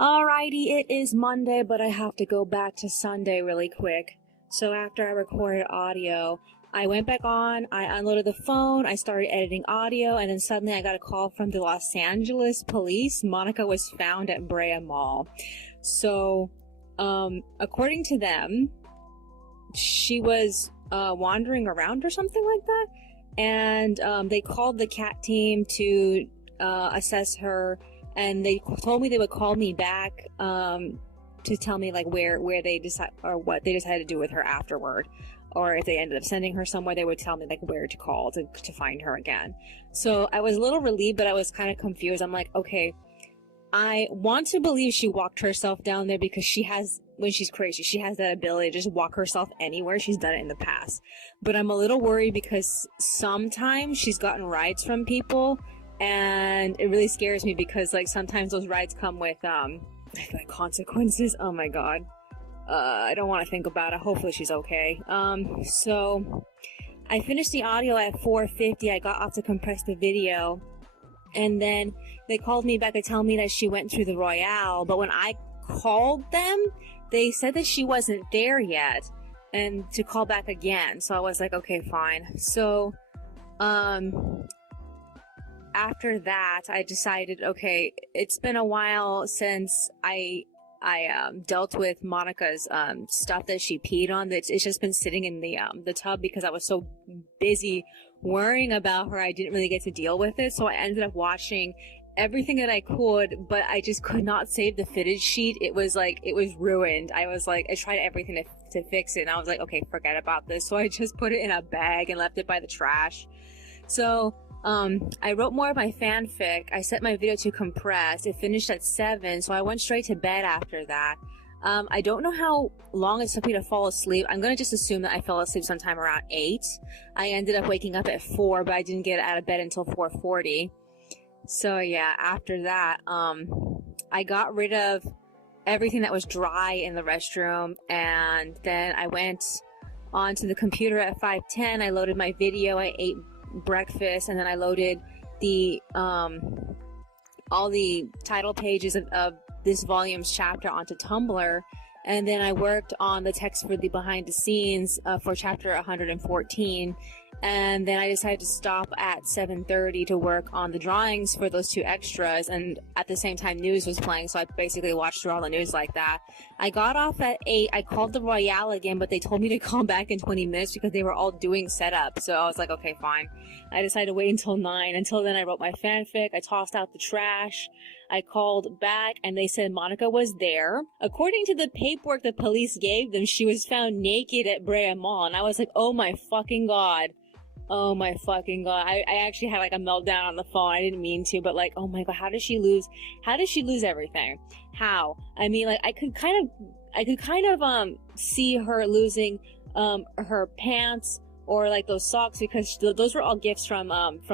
Alrighty, it is Monday, but I have to go back to Sunday really quick. So after I recorded audio, I went back on, I unloaded the phone, I started editing audio, and then suddenly I got a call from the Los Angeles police. Monica was found at Brea Mall. So, according to them, she was wandering around or something like that, and they called the CAT team to assess her. And they told me they would call me back to tell me like where they decide or what they decided to do with her afterward, or if they ended up sending her somewhere, they would tell me like where to call to find her again. So I was a little relieved, but I was kind of confused. I'm like, okay, I want to believe she walked herself down there because she has, when she's crazy, she has that ability to just walk herself anywhere. She's done it in the past. But I'm a little worried because sometimes she's gotten rides from people. And it really scares me because, like, sometimes those rides come with, like, consequences. Oh my god. I don't want to think about it. Hopefully she's okay. So, I finished the audio at 4:50. I got off to compress the video. And then they called me back to tell me that she went through the Royale. But when I called them, they said that she wasn't there yet. And to call back again. So I was like, okay, fine. So, after that, I decided, okay, it's been a while since I dealt with Monica's stuff that she peed on. It's just been sitting in the tub because I was so busy worrying about her. I didn't really get to deal with it, so I ended up washing everything that I could, but I just could not save the fitted sheet. It was ruined. I was like, I tried everything to fix it, and I was like, okay, forget about this. So I just put it in a bag and left it by the trash. So I wrote more of my fanfic. I set my video to compress. It finished at 7, so I went straight to bed after that. I don't know how long it took me to fall asleep. I'm gonna just assume that I fell asleep sometime around 8. I ended up waking up at 4, but I didn't get out of bed until 4:40. So yeah, after that, I got rid of everything that was dry in the restroom, and then I went onto the computer at 5:10. I loaded my video. I ate breakfast, and then I loaded the all the title pages of this volume's chapter onto Tumblr, and then I worked on the text for the behind the scenes for chapter 114, and then I decided to stop at 7:30 to work on the drawings for those 2 extras, and at the same time news was playing, so I basically watched through all the news like that. I got off at 8. I called the Royale again, but they told me to call back in 20 minutes because they were all doing setup, so I was like, okay, fine. I decided to wait until 9. Until then, I wrote my fanfic. I tossed out the trash. I called back, and they said Monica was there. According to the paperwork the police gave them, she was found naked at Brea Mall, and I was like, oh my fucking god. Oh my fucking god. I actually had like a meltdown on the phone. I didn't mean to, but like, oh my god, how does she lose everything? How? I mean, like, I could kind of see her losing her pants or like those socks, because those were all gifts from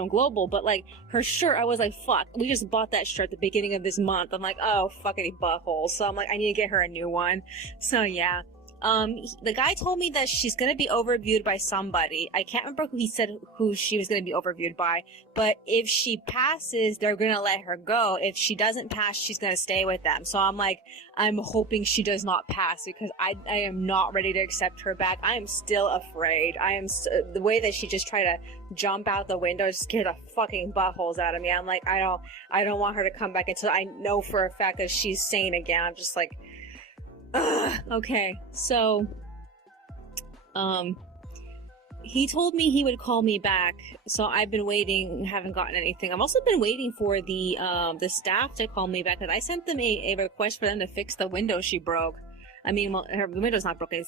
Global, but like her shirt, I was like, fuck, we just bought that shirt at the beginning of this month. I'm like, oh, fuckity butthole. So I'm like, I need to get her a new one. So yeah. The guy told me that she's gonna be overviewed by somebody. I can't remember who he said who she was gonna be overviewed by, but if she passes, they're gonna let her go. If she doesn't pass, she's gonna stay with them. So I'm like, I'm hoping she does not pass, because I am not ready to accept her back. I am still afraid. The way that she just tried to jump out the window scared the fucking buttholes out of me. I'm like, I don't want her to come back until I know for a fact that she's sane again. I'm just like, ugh. Okay, so he told me he would call me back, so I've been waiting, haven't gotten anything. I've also been waiting for the staff to call me back, because I sent them a request for them to fix the window she broke. I mean, well, the window's not broken,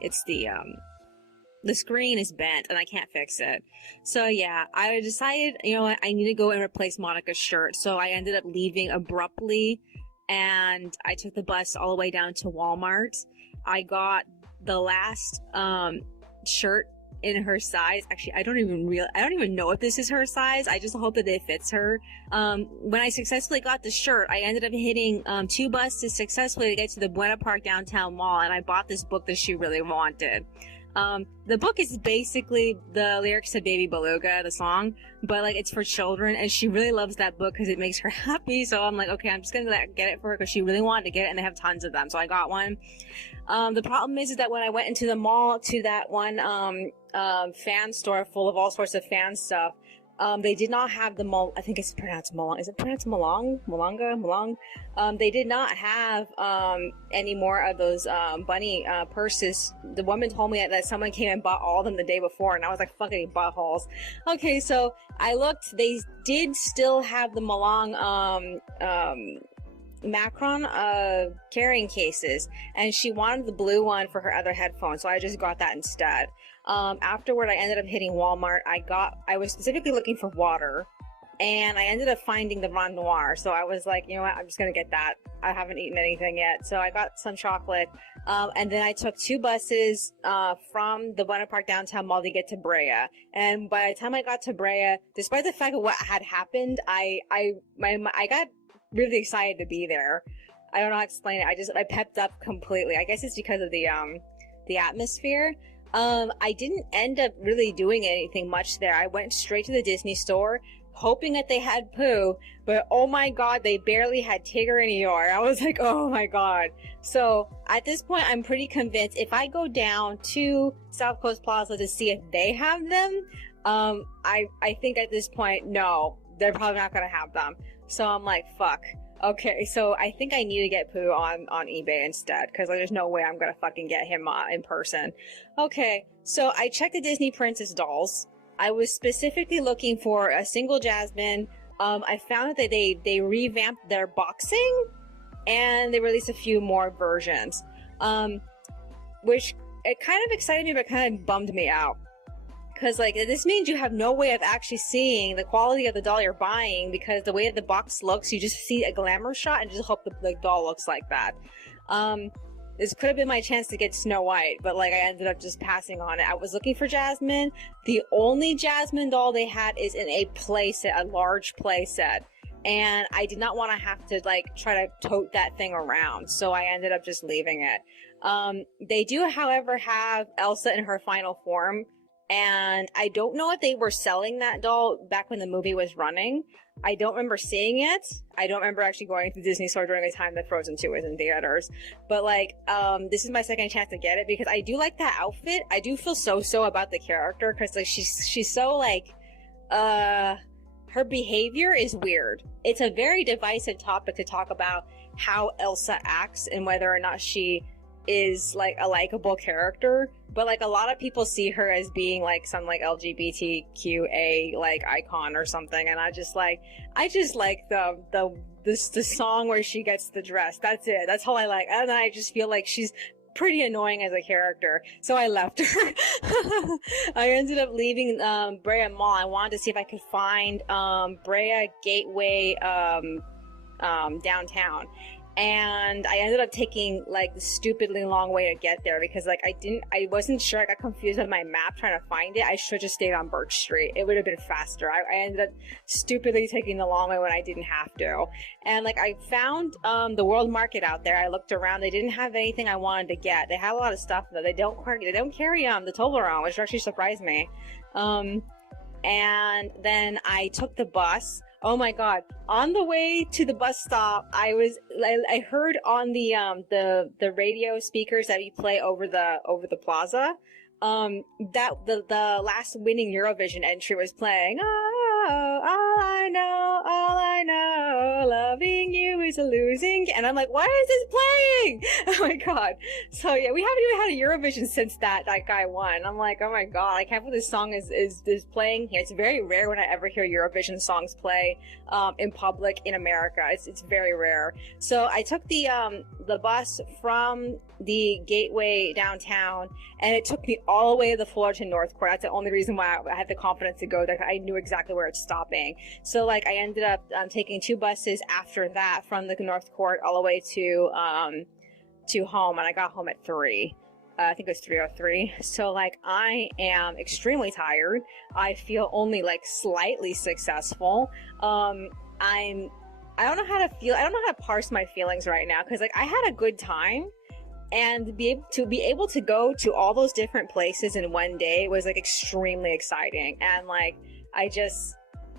it's the screen is bent and I can't fix it. So yeah, I decided, you know what, I need to go and replace Monica's shirt. So I ended up leaving abruptly, and I took the bus all the way down to Walmart. I got the last shirt in her size. Actually, I don't even know if this is her size. I just hope that it fits her. When I successfully got the shirt, I ended up hitting 2 buses successfully to get to the Buena Park downtown mall, and I bought this book that she really wanted. The book is basically the lyrics to Baby Beluga, the song, but like it's for children, and she really loves that book because it makes her happy. So I'm like, okay, I'm just gonna get it for her because she really wanted to get it, and they have tons of them, so I got one. The problem is that when I went into the mall to that one fan store full of all sorts of fan stuff, they did not have the I think it's pronounced Malong. Is it pronounced Malong? Malanga? Malong? They did not have any more of those bunny purses. The woman told me that someone came and bought all of them the day before, and I was like, fucking buttholes. Okay, so I looked. They did still have the Malong Macron carrying cases, and she wanted the blue one for her other headphones, so I just got that instead. Afterward, I ended up hitting Walmart. I was specifically looking for water, and I ended up finding the Ron Noir. So I was like, you know what, I'm just gonna get that. I haven't eaten anything yet. So I got some chocolate, and then I took 2 buses, from the Buena Park downtown mall to get to Brea. And by the time I got to Brea, despite the fact of what had happened, I got really excited to be there. I don't know how to explain it. I pepped up completely. I guess it's because of the atmosphere. I didn't end up really doing anything much there. I went straight to the Disney store, hoping that they had Pooh, but oh my god, they barely had Tigger and Eeyore. I was like, oh my god. So at this point, I'm pretty convinced if I go down to South Coast Plaza to see if they have them, I think at this point, no, they're probably not gonna have them. So I'm like, fuck. Okay, so I think I need to get Pooh on eBay instead, because there's no way I'm gonna fucking get him in person. Okay, so I checked the Disney Princess dolls. I was specifically looking for a single Jasmine. I found that they revamped their boxing, and they released a few more versions, which it kind of excited me, but kind of bummed me out. Because, like, this means you have no way of actually seeing the quality of the doll you're buying, because the way the box looks, you just see a glamour shot and just hope the doll looks like that. This could have been my chance to get Snow White, but, like, I ended up just passing on it. I was looking for Jasmine. The only Jasmine doll they had is in a playset, a large playset. And I did not want to have to, like, try to tote that thing around, so I ended up just leaving it. They do, however, have Elsa in her final form. And I don't know if they were selling that doll back when the movie was running. I don't remember seeing it. I don't remember actually going to the Disney store during the time that Frozen 2 was in theaters. But, like, this is my second chance to get it, because I do like that outfit. I do feel so about the character, because, like, she's so, like, her behavior is weird. It's a very divisive topic to talk about how Elsa acts and whether or not she is, like, a likable character, but, like, a lot of people see her as being, like, some, like, LGBTQA, like, icon or something, and I just like the song where she gets the dress. That's it. That's all I like. And I just feel like she's pretty annoying as a character, so I left her. I ended up leaving Brea Mall. I wanted to see if I could find Brea Gateway downtown. And I ended up taking, like, the stupidly long way to get there, because, like, I wasn't sure. I got confused with my map trying to find it. I should just stayed on Birch Street. It would have been faster. I ended up stupidly taking the long way when I didn't have to. And, like, I found the World Market out there. I looked around. They didn't have anything I wanted to get. They had a lot of stuff, though. They don't carry the Toblerone, which actually surprised me. And then I took the bus. Oh my god. On the way to the bus stop, I heard on the radio speakers that you play over the plaza, that the last winning Eurovision entry was playing. Oh, all I know, loving you is a losing. And I'm like, why is this playing? Oh my god. So yeah, we haven't even had a Eurovision since that guy won. I'm like, oh my god, I can't believe this song is playing here. It's very rare when I ever hear Eurovision songs play in public in America. It's very rare. So I took the bus from the Gateway downtown, and it took me all the way to the Fullerton North Court. That's the only reason why I had the confidence to go there. I knew exactly where it's stopping. So, like, I ended up taking 2 buses after that from the North Court all the way to home, and I got home at 3. I think it was 3:03. So, like, I am extremely tired. I feel only, like, slightly successful. I don't know how to feel. I don't know how to parse my feelings right now, because, like, I had a good time, And to be able to go to all those different places in one day was like extremely exciting. And like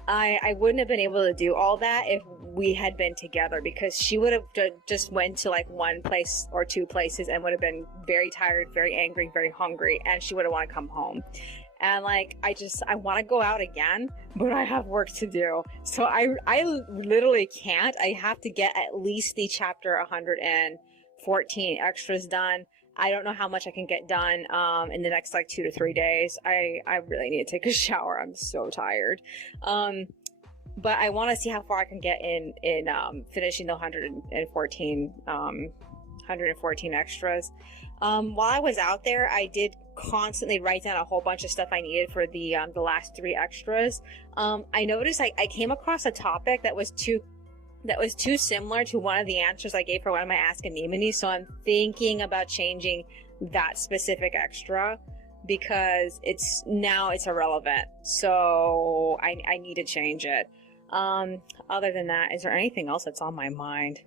I wouldn't have been able to do all that if we had been together, because she would have just went to like one place or two places and would have been very tired, very angry, very hungry, and she would have want to come home. And like I want to go out again, but I have work to do, so I literally can't. I have to get at least the chapter 114 extras done. I don't know how much I can get done in the next like 2 to 3 days. I really need to take a shower. I'm so tired. But I want to see how far I can get in finishing the 114 extras. While I was out there, I did constantly write down a whole bunch of stuff I needed for the last 3 extras. I noticed I came across a topic that was too similar to one of the answers I gave for one of my Ask Amymone, so I'm thinking about changing that specific extra because it's irrelevant. So I need to change it. Other than that, is there anything else that's on my mind?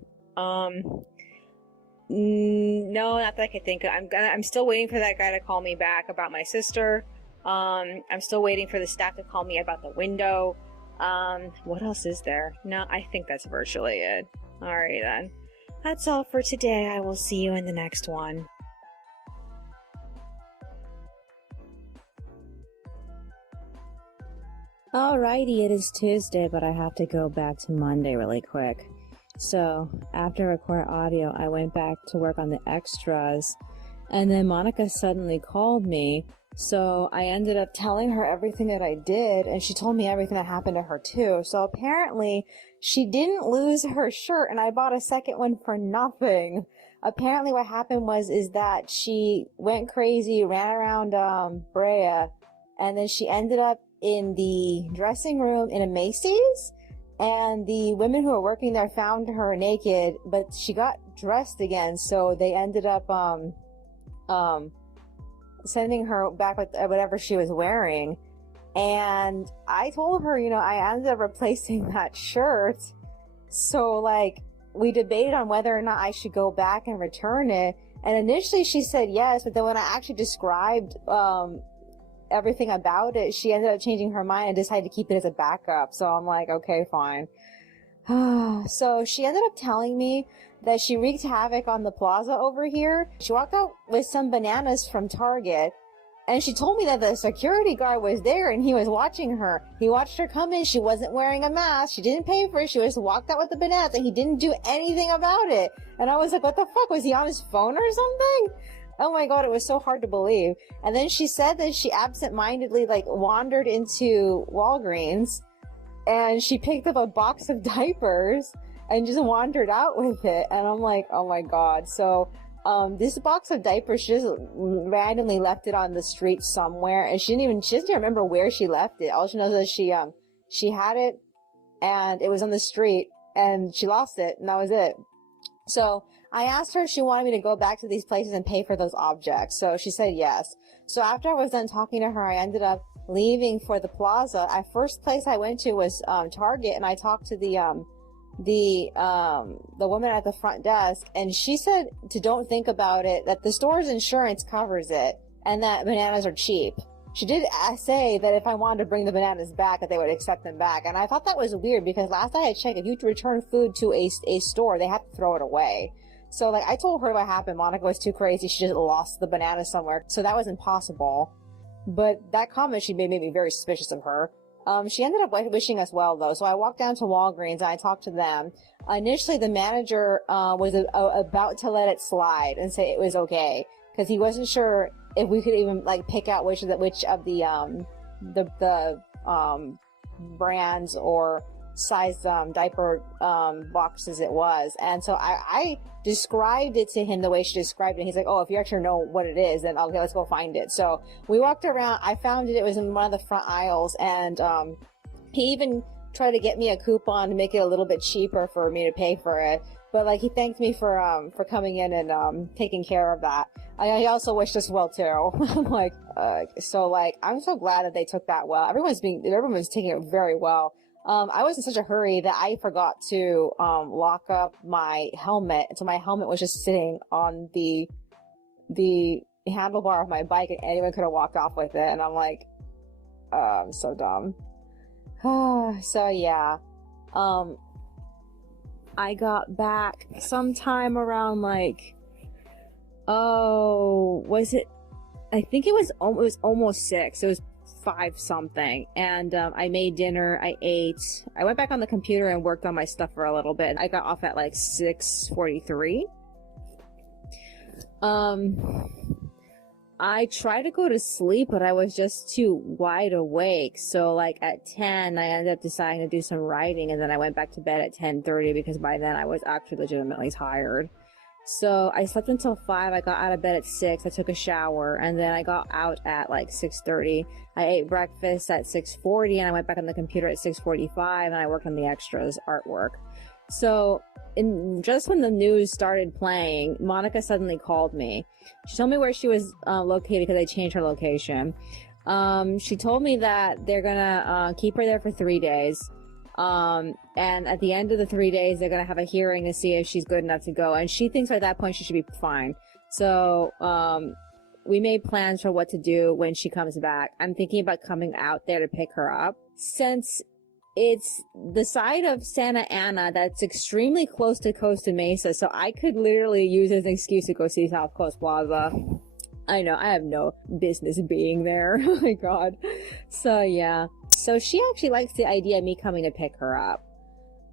No, not that I could think of. I'm still waiting for that guy to call me back about my sister. I'm still waiting for the staff to call me about the window. What else is there? No, I think that's virtually it. Alright then. That's all for today. I will see you in the next one. Alrighty, it is Tuesday, but I have to go back to Monday really quick. So, after record audio, I went back to work on the extras, and then Monica suddenly called me, so I ended up telling her everything that I did, and she told me everything that happened to her too. So apparently, she didn't lose her shirt, and I bought a second one for nothing. Apparently what happened is that she went crazy, ran around Brea, and then she ended up in the dressing room in a Macy's, and the women who were working there found her naked, but she got dressed again, so they ended up sending her back with whatever she was wearing. And I told her, I ended up replacing that shirt, so like we debated on whether or not I should go back and return it, and initially she said yes, but then when I actually described everything about it, she ended up changing her mind and decided to keep it as a backup. So I'm like, okay, fine. So she ended up telling me that she wreaked havoc on the plaza over here. She walked out with some bananas from Target, and she told me that the security guard was there and he was watching her. He watched her come in. She wasn't wearing a mask. She didn't pay for it. She just walked out with the bananas and he didn't do anything about it. And I was like, what the fuck? Was he on his phone or something? Oh my god, it was so hard to believe. And then she said that she absent-mindedly like wandered into Walgreens and she picked up a box of diapers and just wandered out with it. And I'm like, oh my god. So this box of diapers, she just randomly left it on the street somewhere, and she doesn't even remember where she left it. All she knows is she had it and it was on the street and she lost it, and that was it. So I asked her if she wanted me to go back to these places and pay for those objects. So she said yes. So after I was done talking to her, I ended up leaving for the plaza. At first place I went to was Target, and I talked to the woman at the front desk, and she said to don't think about it, that the store's insurance covers it, and that bananas are cheap. She did say that if I wanted to bring the bananas back, that they would accept them back. And I thought that was weird, because last I had checked, if you return food to a store, they have to throw it away. So like I told her what happened. Monica was too crazy. She just lost the banana somewhere. So that was impossible. But that comment she made me very suspicious of her. She ended up wishing us well though. So I walked down to Walgreens and I talked to them. Initially the manager was about to let it slide and say it was okay, because he wasn't sure if we could even like pick out which of the brands or size diaper boxes it was. And so I described it to him the way she described it. He's like, oh, if you actually know what it is, then okay, let's go find it. So we walked around. I found it. It was in one of the front aisles, and he even tried to get me a coupon to make it a little bit cheaper for me to pay for it. But like he thanked me for coming in and taking care of that. He also wished us well too. I'm like, so like I'm so glad that they took that well. Everyone's taking it very well. I was in such a hurry that I forgot to lock up my helmet, so my helmet was just sitting on the the handlebar of my bike and anyone could have walked off with it. And I'm like, oh, I'm so dumb. So yeah, I got back sometime around like, oh, was it? I think it was almost 6. It was 5 something. And I made dinner. I ate. I went back on the computer and worked on my stuff for a little bit. I got off at like 6:43. I tried to go to sleep, but I was just too wide awake. So like at 10, I ended up deciding to do some writing, and then I went back to bed at 10:30 because by then I was actually legitimately tired. So I slept until 5. I got out of bed at 6. I took a shower, and then I got out at like 6:30. I ate breakfast at 6:40, and I went back on the computer at 6:45, and I worked on the extras artwork. So just when the news started playing, Monica suddenly called me. She told me where she was located because I changed her location. She told me that they're gonna keep her there for 3 days. And at the end of the 3 days, they're gonna have a hearing to see if she's good enough to go. And she thinks at that point she should be fine. So we made plans for what to do when she comes back. I'm thinking about coming out there to pick her up. Since it's the side of Santa Ana that's extremely close to Costa Mesa, so I could literally use it as an excuse to go see South Coast Plaza. I know, I have no business being there. Oh my god. So yeah. So she actually likes the idea of me coming to pick her up.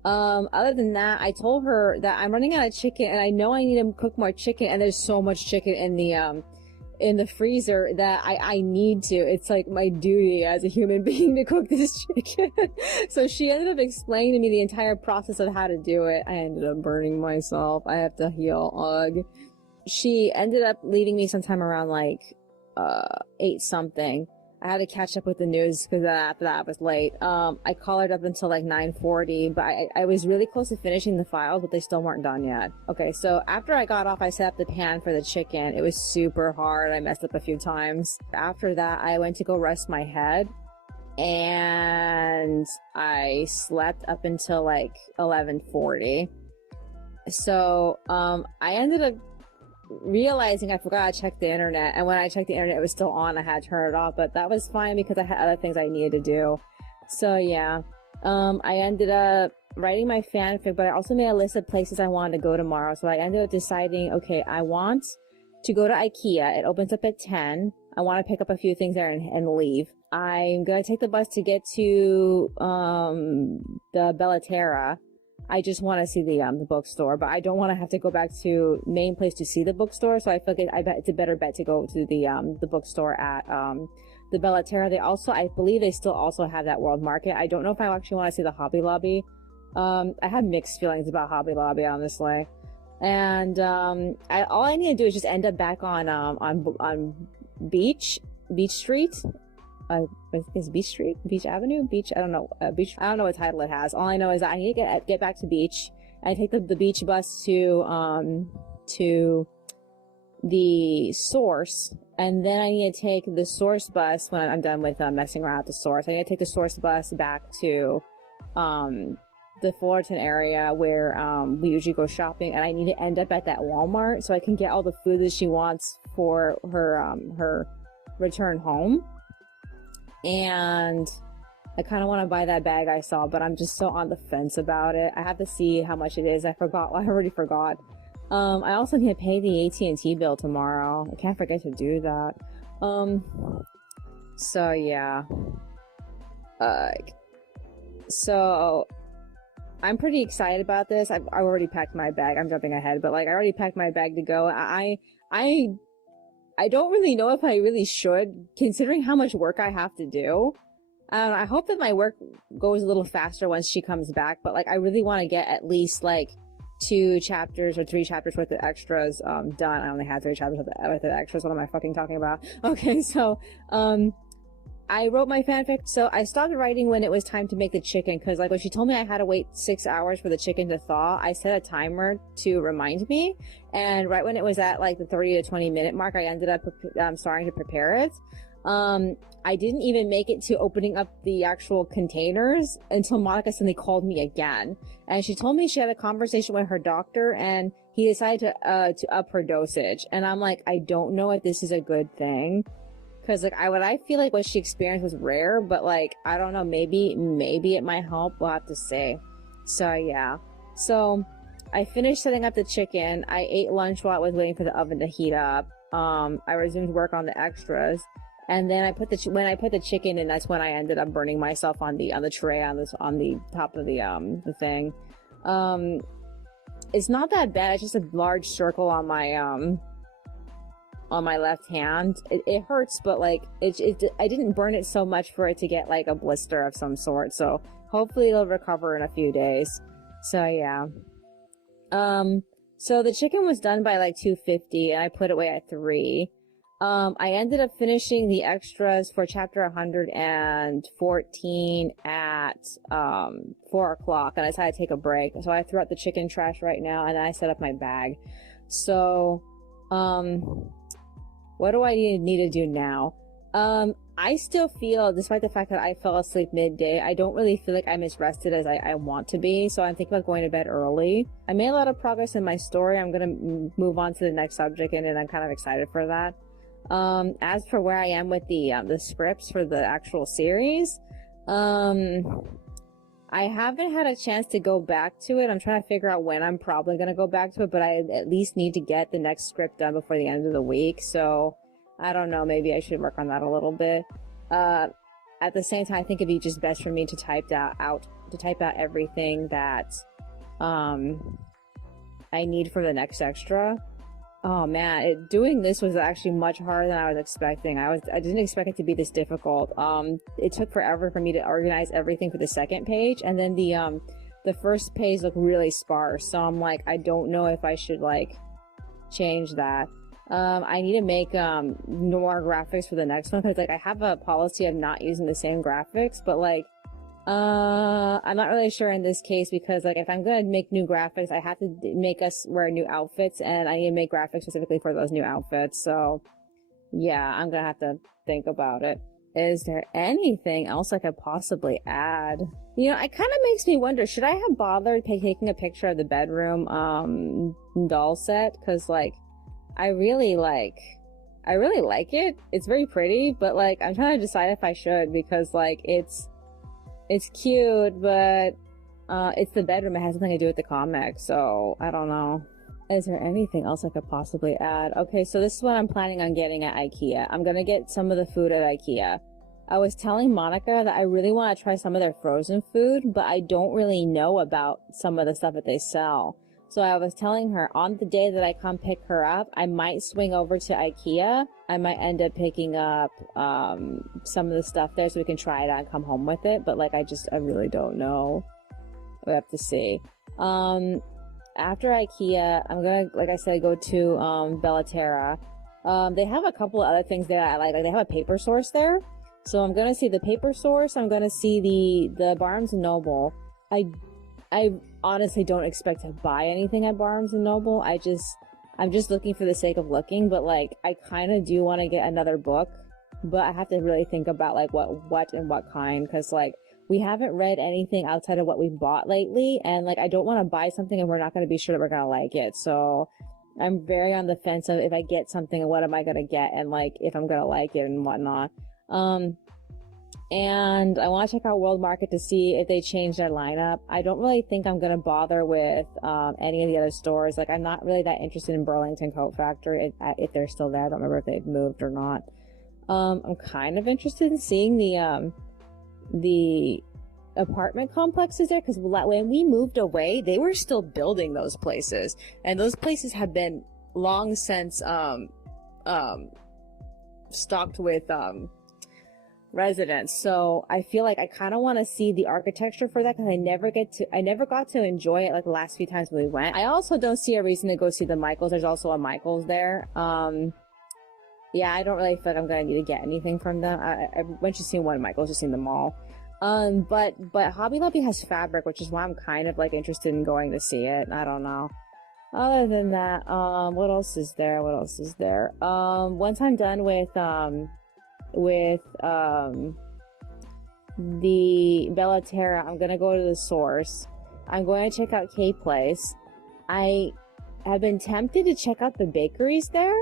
Other than that, I told her that I'm running out of chicken and I know I need to cook more chicken, and there's so much chicken in the freezer that I need to. It's like my duty as a human being to cook this chicken. So she ended up explaining to me the entire process of how to do it. I ended up burning myself. I have to heal. Ugh. She ended up leaving me sometime around like 8 something. I had to catch up with the news because after that I was late. I collared up until like 9:40, but I was really close to finishing the files, but they still weren't done yet. Okay, so after I got off, I set up the pan for the chicken. It was super hard. I messed up a few times. After that, I went to go rest my head, and I slept up until like 11:40. So I ended up realizing I forgot to check the internet, and when I checked the internet it was still on. I had to turn it off, but that was fine because I had other things I needed to do. So yeah, I ended up writing my fanfic, but I also made a list of places I wanted to go tomorrow. So I ended up deciding, okay, I want to go to IKEA. It opens up at 10. I want to pick up a few things there and leave. I'm gonna take the bus to get to the Bellaterra. I just want to see the bookstore, but I don't want to have to go back to main place to see the bookstore. So I feel like I bet it's a better bet to go to the bookstore at the Bellaterra. They also, I believe, they still also have that World Market. I don't know if I actually want to see the Hobby Lobby. I have mixed feelings about Hobby Lobby, honestly. And all I need to do is just end up back on Beach Street. Is Beach Street? Beach Avenue? Beach? I don't know. Beach. I don't know what title it has. All I know is that I need to get back to Beach. I take the beach bus to the Source, and then I need to take the Source bus when I'm done with messing around at the Source. I need to take the Source bus back to the Fullerton area where we usually go shopping, and I need to end up at that Walmart so I can get all the food that she wants for her return home. And I kind of want to buy that bag I saw, but I'm just so on the fence about it. I have to see how much it is. I already forgot. I also need to pay the AT&T bill tomorrow. I can't forget to do that. So yeah. So I'm pretty excited about this. I've already packed my bag. I'm jumping ahead, but like I already packed my bag to go. I don't really know if I really should, considering how much work I have to do. I hope that my work goes a little faster once she comes back, but like I really want to get at least like 2 chapters or 3 chapters worth of extras done. I only had 3 chapters worth of extras. What am I fucking talking about? Okay, so I wrote my fanfic. So I stopped writing when it was time to make the chicken, because like when she told me I had to wait 6 hours for the chicken to thaw, I set a timer to remind me, and right when it was at like the 30 to 20 minute mark, I ended up starting to prepare it. I didn't even make it to opening up the actual containers until Monica suddenly called me again, and she told me she had a conversation with her doctor, and he decided to up her dosage, and I'm like, I don't know if this is a good thing, because like I feel like what she experienced was rare, but like I don't know, maybe it might help. We'll have to see. So yeah, so I finished setting up the chicken. I ate lunch while I was waiting for the oven to heat up. I resumed work on the extras, and then when I put the chicken in, that's when I ended up burning myself on the tray on the top of the thing. It's not that bad. It's just a large circle on my left hand. It hurts, but like I didn't burn it so much for it to get like a blister of some sort. So hopefully it'll recover in a few days. So yeah. So the chicken was done by like 2:50, and I put it away at 3. I ended up finishing the extras for chapter 114 at 4 o'clock, and I decided to take a break. So I threw out the chicken trash right now, and then I set up my bag. So, what do I need to do now? I still feel, despite the fact that I fell asleep midday, I don't really feel like I'm as rested as I want to be, so I'm thinking about going to bed early. I made a lot of progress in my story. I'm gonna move on to the next subject, and I'm kind of excited for that. As for where I am with the scripts for the actual series, I haven't had a chance to go back to it. I'm trying to figure out when I'm probably gonna go back to it, but I at least need to get the next script done before the end of the week, so I don't know, maybe I should work on that a little bit. At the same time, I think it'd be just best for me to type out everything that I need for the next extra. Oh man, doing this was actually much harder than I was expecting. I didn't expect it to be this difficult. It took forever for me to organize everything for the second page, and then the first page looked really sparse. So I'm like, I don't know if I should like change that. I need to make more graphics for the next one, because like I have a policy of not using the same graphics, but like I'm not really sure in this case, because like if I'm gonna make new graphics, I have to make us wear new outfits, and I need to make graphics specifically for those new outfits. So yeah, I'm gonna have to think about it. Is there anything else I could possibly add? You know, it kind of makes me wonder, should I have bothered taking a picture of the bedroom doll set? Because like I really like it. It's very pretty, but like I'm trying to decide if I should, because like it's cute, but it's the bedroom. It has nothing to do with the comic, so I don't know. Is there anything else I could possibly add? Okay, so this is what I'm planning on getting at IKEA. I'm gonna get some of the food at IKEA. I was telling Monica that I really want to try some of their frozen food, but I don't really know about some of the stuff that they sell. So I was telling her, on the day that I come pick her up, I might swing over to IKEA. I might end up picking up some of the stuff there so we can try it out and come home with it. But like, I really don't know. We have to see. After IKEA, I'm gonna, like I said, go to Bellaterra. They have a couple of other things that I like. Like they have a paper source there. So I'm gonna see the paper source. I'm gonna see the Barnes & Noble. I honestly don't expect to buy anything at Barnes & Noble. I'm just looking for the sake of looking, but like I kind of do want to get another book, but I have to really think about like what and what kind, because like we haven't read anything outside of what we've bought lately, and like I don't want to buy something and we're not going to be sure that we're going to like it. So I'm very on the fence of, if I get something, what am I going to get, and like if I'm going to like it and whatnot. And I want to check out World Market to see if they changed their lineup. I don't really think I'm going to bother with any of the other stores. Like, I'm not really that interested in Burlington Coat Factory if they're still there. I don't remember if they've moved or not. I'm kind of interested in seeing the apartment complexes there, because when we moved away, they were still building those places. And those places have been long since stocked with residents. So I feel like I kind of want to see the architecture for that, because I never got to enjoy it like the last few times we went. I also don't see a reason to go see the Michaels. There's also a Michaels there. Yeah, I don't really feel like I'm gonna need to get anything from them. I went to see one Michaels, just seen them all. But Hobby Lobby has fabric, which is why I'm kind of like interested in going to see it. I don't know. Other than that, what else is there? Once I'm done with the Bellaterra, I'm gonna go to the source. I'm going to check out K Place. I have been tempted to check out the bakeries there,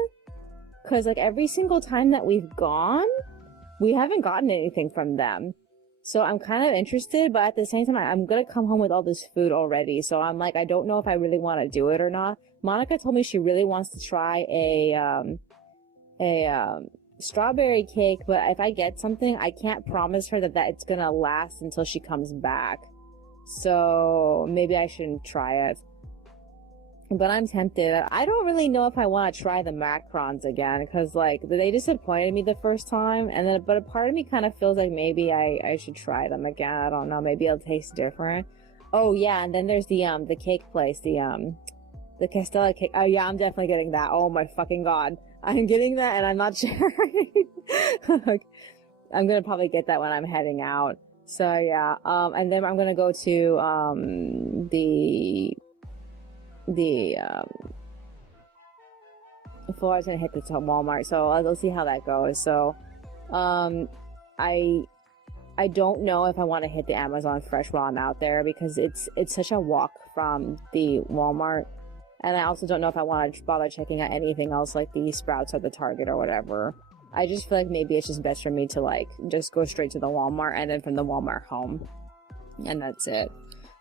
because like every single time that we've gone, we haven't gotten anything from them. So I'm kind of interested, but at the same time, I'm gonna come home with all this food already. So I'm like, I don't know if I really want to do it or not. Monica told me she really wants to try a strawberry cake, but if I get something, I can't promise her that it's gonna last until she comes back. So maybe I shouldn't try it. But I'm tempted. I don't really know if I want to try the macarons again, because like they disappointed me the first time, and then but a part of me kind of feels like maybe I should try them again. I don't know. Maybe it'll taste different. Oh yeah, and then there's the cake place, the Castella cake. Oh yeah, I'm definitely getting that. Oh my fucking god, I'm getting that, and I'm not sure. I'm gonna probably get that when I'm heading out. So yeah, and then I'm gonna go to before I was gonna hit the Walmart, so I'll see how that goes. So, I don't know if I want to hit the Amazon Fresh while I'm out there, because it's such a walk from the Walmart, and I also don't know if I want to bother checking out anything else like the Sprouts or the Target or whatever. I just feel like maybe it's just best for me to like just go straight to the Walmart and then from the Walmart home, and that's it.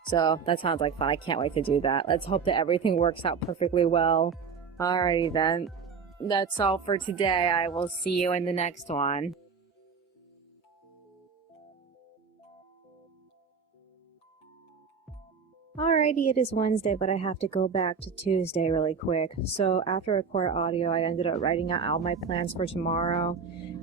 So that sounds like fun. I can't wait to do that. Let's hope that everything works out perfectly well. Alrighty then. That's all for today. I will see you in the next one. Alrighty, it is Wednesday, but I have to go back to Tuesday really quick. So after I recorded audio, I ended up writing out all my plans for tomorrow.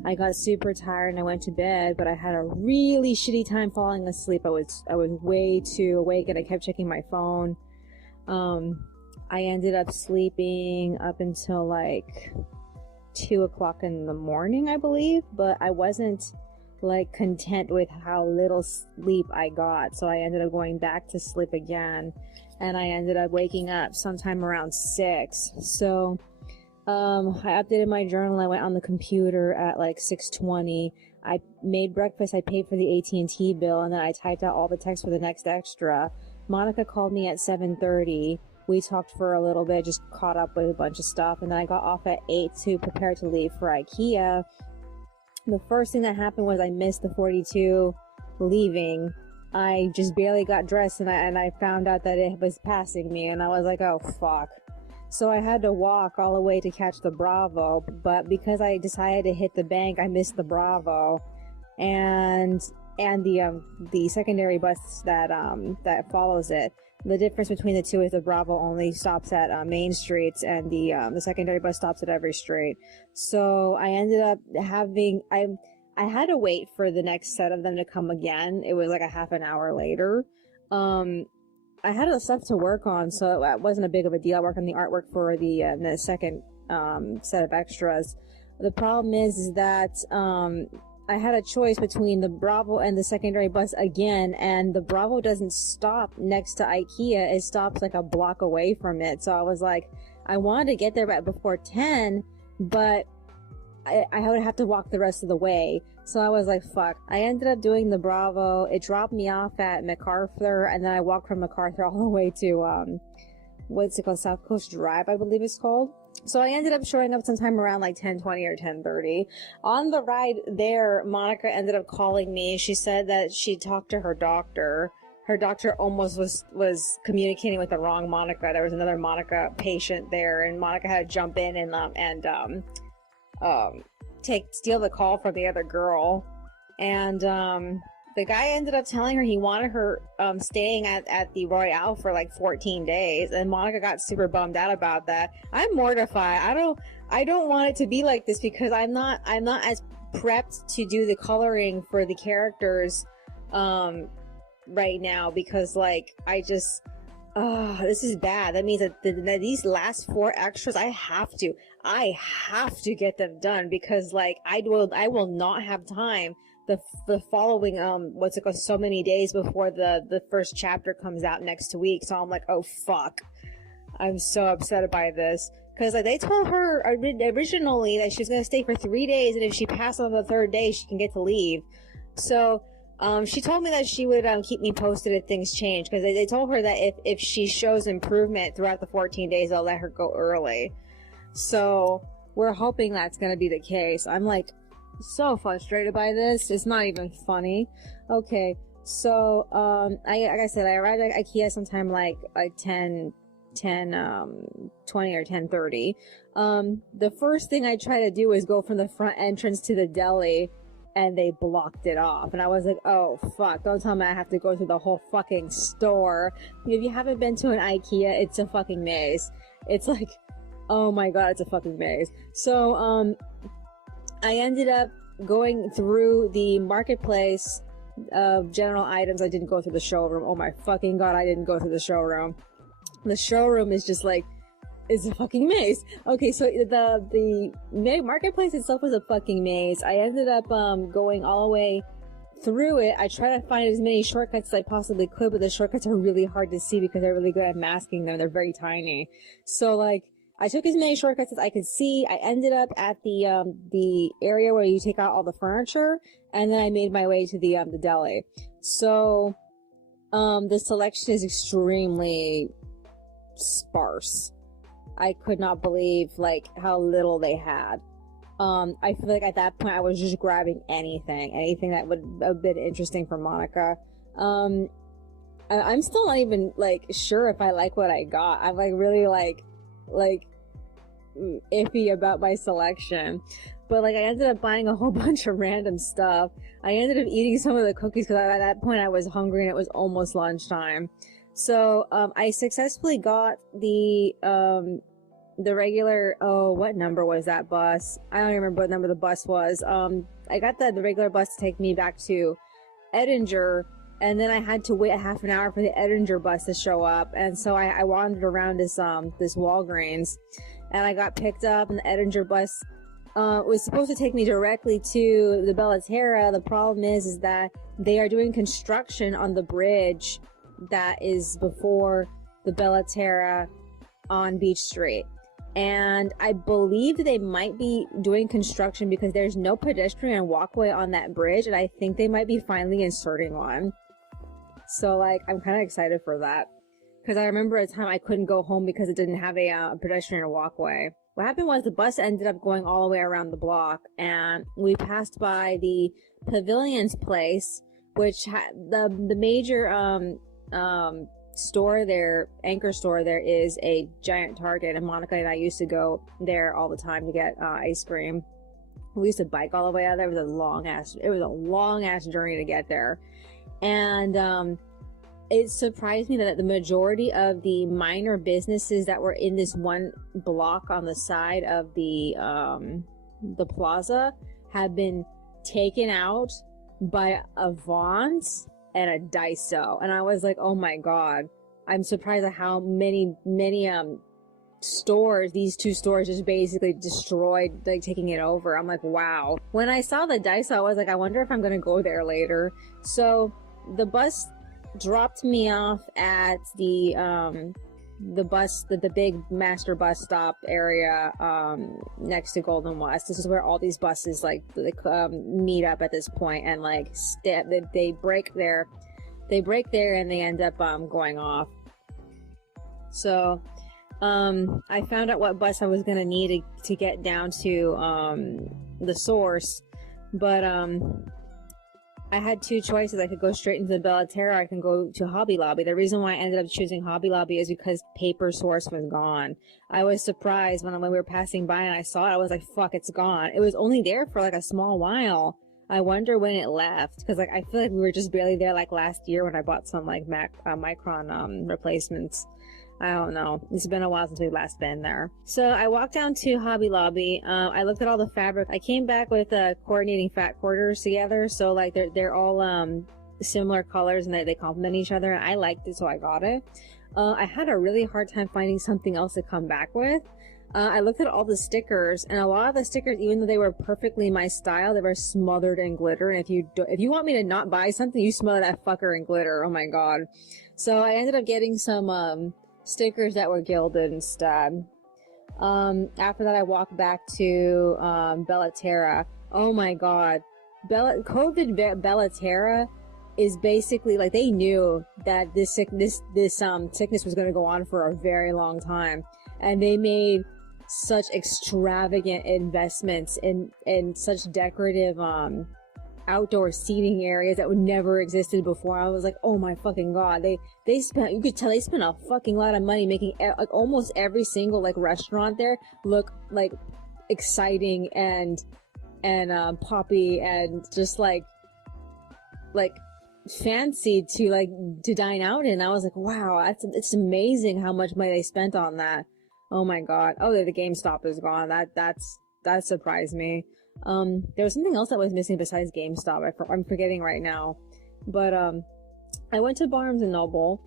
I got super tired and I went to bed, but I had a really shitty time falling asleep. I was way too awake and I kept checking my phone. I ended up sleeping up until like 2 o'clock in the morning, I believe, but I wasn't like content with how little sleep I got, so I ended up going back to sleep again, and I ended up waking up sometime around 6. So I updated my journal. I went on the computer at like 6:20. I made breakfast. I paid for the AT&T bill, and then I typed out all the text for the next extra. Monica called me at 7:30. We talked for a little bit, just caught up with a bunch of stuff, and then I got off at 8 to prepare to leave for IKEA. The first thing that happened was I missed the 42 leaving. I just barely got dressed, and I found out that it was passing me, and I was like, oh fuck. So I had to walk all the way to catch the Bravo, but because I decided to hit the bank, I missed the Bravo, and the secondary bus that follows it. The difference between the two is the Bravo only stops at main streets, and the secondary bus stops at every street. So I ended up having I had to wait for the next set of them to come again. It was like a half an hour later. I had stuff to work on, so it wasn't a big of a deal. I worked on the artwork for the second set of extras. The problem is that I had a choice between the Bravo and the secondary bus again, and the Bravo doesn't stop next to IKEA. It stops like a block away from it. So I was like, I wanted to get there before 10, but I would have to walk the rest of the way. So I was like, fuck. I ended up doing the Bravo. It dropped me off at MacArthur, and then I walked from MacArthur all the way to, what's it called? South Coast Drive, I believe it's called. So I ended up showing up sometime around like 10:20 or 10:30. On the ride there, Monica ended up calling me. She said that she talked to her doctor. Her doctor almost was communicating with the wrong Monica. There was another Monica patient there, and Monica had to jump in and steal the call from the other girl. And the guy ended up telling her he wanted her staying at the Royale for like 14 days, and Monica got super bummed out about that. I'm mortified. I don't want it to be like this, because I'm not as prepped to do the coloring for the characters right now, because like this is bad. That means that these last 4 extras, I have to get them done, because like I will not have time the following so many days before the first chapter comes out next week. So I'm like, oh fuck, I'm so upset by this, because like they told her originally that she was gonna stay for 3 days, and if she passed on the 3rd day she can get to leave. So She told me that she would keep me posted if things change, because they told her that if she shows improvement throughout the 14 days, they'll let her go early. So we're hoping that's going to be the case. I'm like so frustrated by this. It's not even funny. Okay, so like I said, I arrived at IKEA sometime like 10 20 or 10:30. The first thing I try to do is go from the front entrance to the deli, and they blocked it off. And I was like, oh fuck, don't tell me I have to go through the whole fucking store. If you haven't been to an IKEA, it's a fucking maze. It's like, oh my god, it's a fucking maze. So I ended up going through the marketplace of general items. I didn't go through the showroom. Oh my fucking god, I didn't go through the showroom. The showroom is just like, it's a fucking maze. Okay, so the marketplace itself was a fucking maze. I ended up going all the way through it. I tried to find as many shortcuts as I possibly could, but the shortcuts are really hard to see because they're really good at masking them. They're very tiny. So like, I took as many shortcuts as I could see. I ended up at the area where you take out all the furniture, and then I made my way to the deli. So the selection is extremely sparse. I could not believe like how little they had. I feel like at that point I was just grabbing anything that would have been interesting for Monica. I'm still not even like sure if I like what I got. I'm like really like iffy about my selection. But like, I ended up buying a whole bunch of random stuff. I ended up eating some of the cookies because at that point I was hungry and it was almost lunchtime. So I successfully got the regular, oh, what number was that bus? I don't remember what number the bus was. I got the regular bus to take me back to Edinger, and then I had to wait a half an hour for the Edinger bus to show up. And so I wandered around this Walgreens, and I got picked up, and the Edinger bus was supposed to take me directly to the Bella Terra. The problem is that they are doing construction on the bridge that is before the Bella Terra on Beach Street. And I believe they might be doing construction because there's no pedestrian walkway on that bridge, and I think they might be finally inserting one. So like, I'm kind of excited for that, because I remember a time I couldn't go home because it didn't have a pedestrian walkway. What happened was the bus ended up going all the way around the block, and we passed by the Pavilion's place, which had the major store there, anchor store there, is a giant Target, and Monica and I used to go there all the time to get ice cream. We used to bike all the way out there. It was a long ass journey to get there. And it surprised me that the majority of the minor businesses that were in this one block on the side of the plaza had been taken out by a Vons and a Daiso. And I was like, oh my god, I'm surprised at how many stores, these two stores just basically destroyed, like taking it over. I'm like, wow. When I saw the Daiso, I was like, I wonder if I'm gonna go there later. So the bus dropped me off at the big master bus stop area next to Golden West. This is where all these buses meet up at this point, and like they break there and they end up going off. So I found out what bus I was gonna need to get down to the source, but I had two choices. I could go straight into the Bella Terra, I can go to Hobby Lobby. The reason why I ended up choosing Hobby Lobby is because Paper Source was gone. I was surprised when we were passing by and I saw it. I was like, fuck, it's gone. It was only there for like a small while. I wonder when it left, because like I feel like we were just barely there like last year when I bought some like Micron replacements. I don't know. It's been a while since we've last been there. So I walked down to Hobby Lobby. I looked at all the fabric. I came back with coordinating fat quarters together. So like they're all similar colors and they complement each other. And I liked it, so I got it. I had a really hard time finding something else to come back with. I looked at all the stickers, and a lot of the stickers, even though they were perfectly my style, they were smothered in glitter. And if you want me to not buy something, you smother that fucker in glitter. Oh my god. So I ended up getting some stickers that were gilded instead. After that, I walked back to Bella Terra. Oh my god, COVID Bella Terra is basically like they knew that this sickness was going to go on for a very long time, and they made such extravagant investments in such decorative outdoor seating areas that would never existed before. I was like, oh my fucking god, they spent, you could tell they spent a fucking lot of money making like almost every single like restaurant there look like exciting and poppy and just like fancy to dine out in. I was like, wow, it's amazing how much money they spent on that. Oh my god. Oh, the GameStop is gone. That surprised me. There was something else that was missing besides GameStop. I'm forgetting right now. But I went to Barnes and Noble.